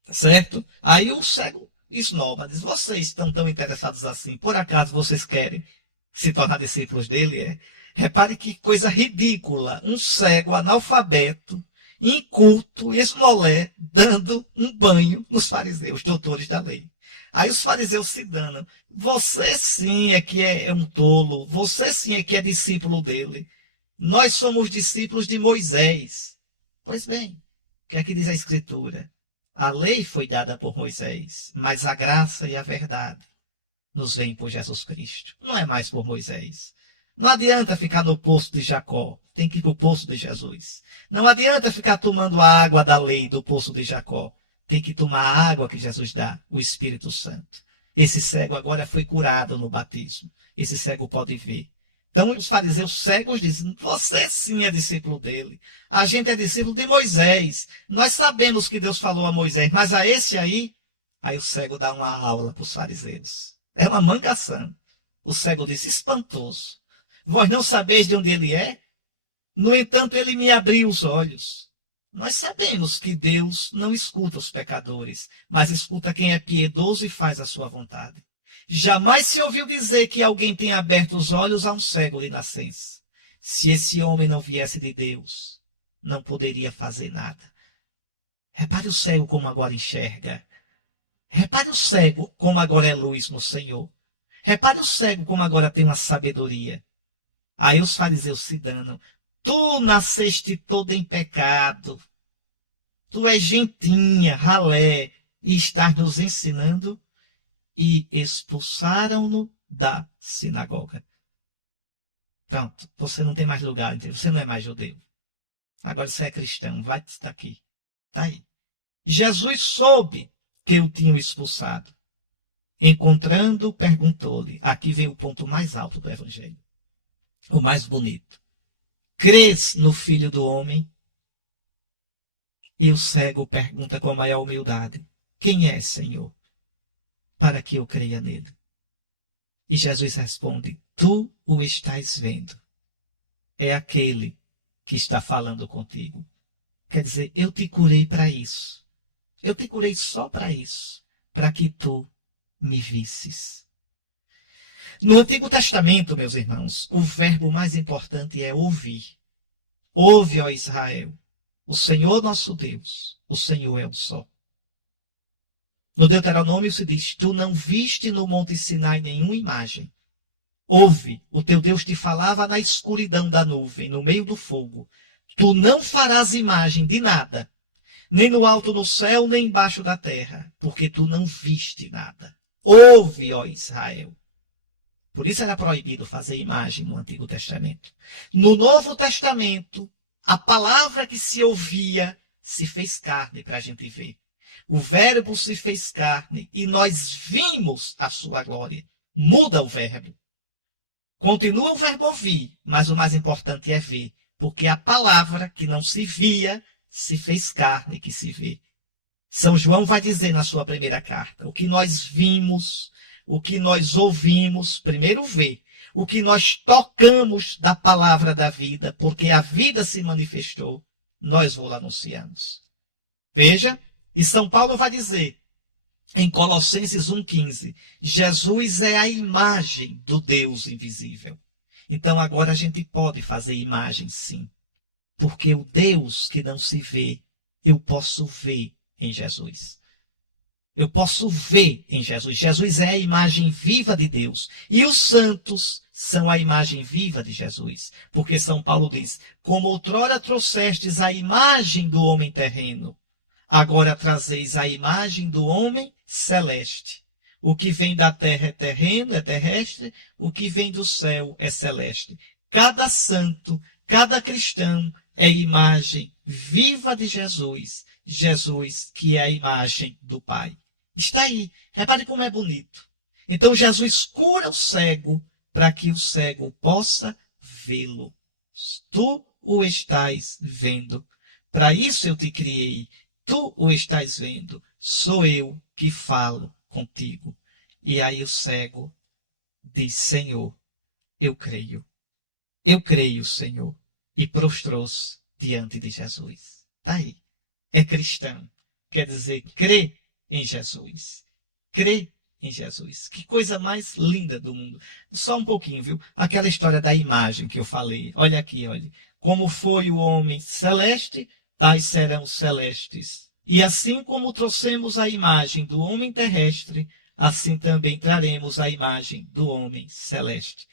Tá certo? Aí o cego esnoba. Diz, vocês estão tão interessados assim. Por acaso vocês querem se tornar discípulos dele? Repare que coisa ridícula. Um cego analfabeto, inculto, esmolé, dando um banho nos fariseus, doutores da lei. Aí os fariseus se danam. Você sim é que é um tolo. Você sim é que é discípulo dele. Nós somos discípulos de Moisés. Pois bem, o que é que diz a Escritura? A lei foi dada por Moisés, mas a graça e a verdade nos vêm por Jesus Cristo. Não é mais por Moisés. Não adianta ficar no poço de Jacó. Tem que ir para o poço de Jesus. Não adianta ficar tomando a água da lei do poço de Jacó. Tem que tomar a água que Jesus dá, o Espírito Santo. Esse cego agora foi curado no batismo. Esse cego pode ver. Então os fariseus cegos dizem, você sim é discípulo dele. A gente é discípulo de Moisés. Nós sabemos que Deus falou a Moisés, mas a esse aí o cego dá uma aula para os fariseus. É uma mangação. O cego disse, espantoso. Vós não sabeis de onde ele é? No entanto, ele me abriu os olhos. Nós sabemos que Deus não escuta os pecadores, mas escuta quem é piedoso e faz a sua vontade. Jamais se ouviu dizer que alguém tenha aberto os olhos a um cego de nascença. Se esse homem não viesse de Deus, não poderia fazer nada. Repare o cego como agora enxerga. Repare o cego como agora é luz no Senhor. Repare o cego como agora tem uma sabedoria. Aí os fariseus se danam. Tu nasceste todo em pecado. Tu és gentinha, ralé, e estás nos ensinando. E expulsaram-no da sinagoga. Pronto, você não tem mais lugar, você não é mais judeu. Agora você é cristão, vai estar aqui. Está aí. Jesus soube que o tinham expulsado. Encontrando, perguntou-lhe. Aqui vem o ponto mais alto do evangelho. O mais bonito. Crês no Filho do Homem? E o cego pergunta com a maior humildade. Quem é, Senhor? Para que eu creia nele. E Jesus responde, tu o estás vendo. É aquele que está falando contigo. Quer dizer, eu te curei para isso. Eu te curei só para isso. Para que tu me visses. No Antigo Testamento, meus irmãos, o verbo mais importante é ouvir. Ouve, ó Israel, o Senhor nosso Deus, o Senhor é um só. No Deuteronômio se diz, tu não viste no Monte Sinai nenhuma imagem. Ouve, o teu Deus te falava na escuridão da nuvem, no meio do fogo. Tu não farás imagem de nada, nem no alto no céu, nem embaixo da terra, porque tu não viste nada. Ouve, ó Israel. Por isso era proibido fazer imagem no Antigo Testamento. No Novo Testamento, a palavra que se ouvia se fez carne para a gente ver. O verbo se fez carne e nós vimos a sua glória. Muda o verbo. Continua o verbo ouvir, mas o mais importante é ver. Porque a palavra que não se via se fez carne que se vê. São João vai dizer na sua primeira carta, o que nós vimos, o que nós ouvimos, primeiro vê, o que nós tocamos da palavra da vida, porque a vida se manifestou, nós vos anunciamos. Veja, e São Paulo vai dizer, em Colossenses 1,15, Jesus é a imagem do Deus invisível. Então agora a gente pode fazer imagem sim, porque o Deus que não se vê, eu posso ver em Jesus. Eu posso ver em Jesus. Jesus é a imagem viva de Deus. E os santos são a imagem viva de Jesus. Porque São Paulo diz, como outrora trouxestes a imagem do homem terreno, agora trazeis a imagem do homem celeste. O que vem da terra é terreno, é terrestre. O que vem do céu é celeste. Cada santo, cada cristão é imagem viva de Jesus. Jesus que é a imagem do Pai. Está aí. Repare como é bonito. Então Jesus cura o cego para que o cego possa vê-lo. Tu o estás vendo. Para isso eu te criei. Tu o estás vendo. Sou eu que falo contigo. E aí o cego diz, Senhor, eu creio. Eu creio, Senhor. E prostrou-se diante de Jesus. Está aí. É cristão. Quer dizer, crê em Jesus. Crê em Jesus. Que coisa mais linda do mundo. Só um pouquinho, viu? Aquela história da imagem que eu falei. Olha aqui, olha. Como foi o homem celeste, tais serão celestes. E assim como trouxemos a imagem do homem terrestre, assim também traremos a imagem do homem celeste.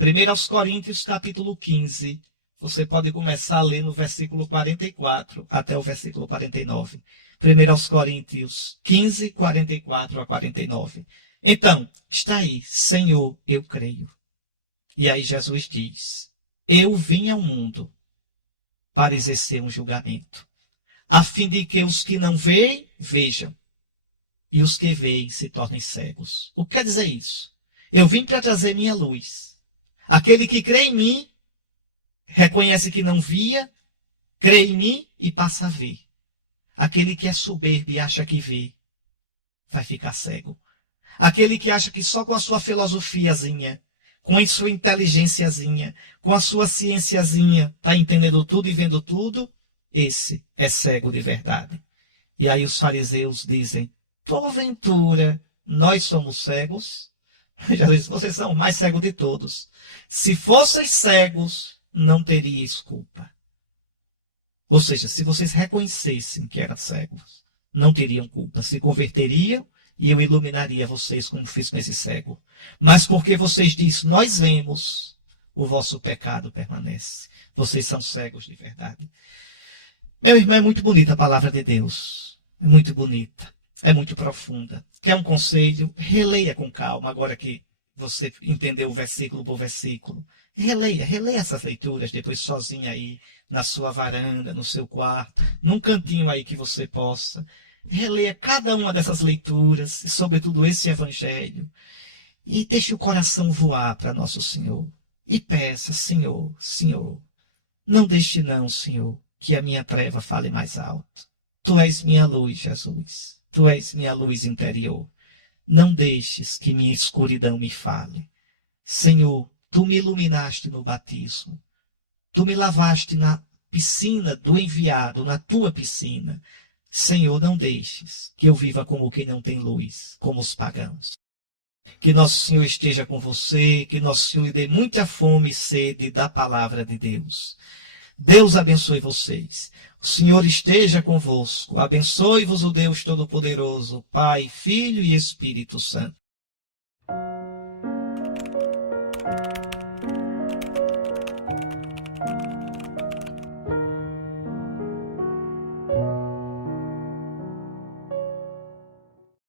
1 aos Coríntios, capítulo 15, Você pode começar a ler no versículo 44 até o versículo 49. 1 aos Coríntios 15, 44 a 49. Então, está aí, Senhor, eu creio. E aí Jesus diz, eu vim ao mundo para exercer um julgamento, a fim de que os que não veem, vejam, e os que veem se tornem cegos. O que quer dizer isso? Eu vim para trazer minha luz. Aquele que crê em mim, reconhece que não via, crê em mim e passa a ver. Aquele que é soberbo e acha que vê, vai ficar cego. Aquele que acha que só com a sua filosofiazinha, com a sua inteligênciazinha, com a sua cienciazinha, está entendendo tudo e vendo tudo, esse é cego de verdade. E aí os fariseus dizem, porventura, nós somos cegos? Jesus diz, vocês são o mais cegos de todos. Se fosseis cegos, não teríeis culpa. Ou seja, se vocês reconhecessem que eram cegos, não teriam culpa. Se converteriam e eu iluminaria vocês como fiz com esse cego. Mas porque vocês dizem, nós vemos, o vosso pecado permanece. Vocês são cegos de verdade. Meu irmão, é muito bonita a palavra de Deus. É muito bonita. É muito profunda. Quer um conselho? Releia com calma, agora que você entendeu o versículo por versículo. Releia essas leituras depois sozinha aí, na sua varanda, no seu quarto, num cantinho aí que você possa. Releia cada uma dessas leituras, e sobretudo esse evangelho. E deixe o coração voar para nosso Senhor. E peça, Senhor, Senhor, não deixe não, Senhor, que a minha treva fale mais alto. Tu és minha luz, Jesus. Tu és minha luz interior. Não deixes que minha escuridão me fale. Senhor, tu me iluminaste no batismo. Tu me lavaste na piscina do enviado, na tua piscina. Senhor, não deixes que eu viva como quem não tem luz, como os pagãos. Que nosso Senhor esteja com você, que nosso Senhor lhe dê muita fome e sede da palavra de Deus. Deus abençoe vocês. O Senhor esteja convosco. Abençoe-vos o Deus Todo-Poderoso, Pai, Filho e Espírito Santo.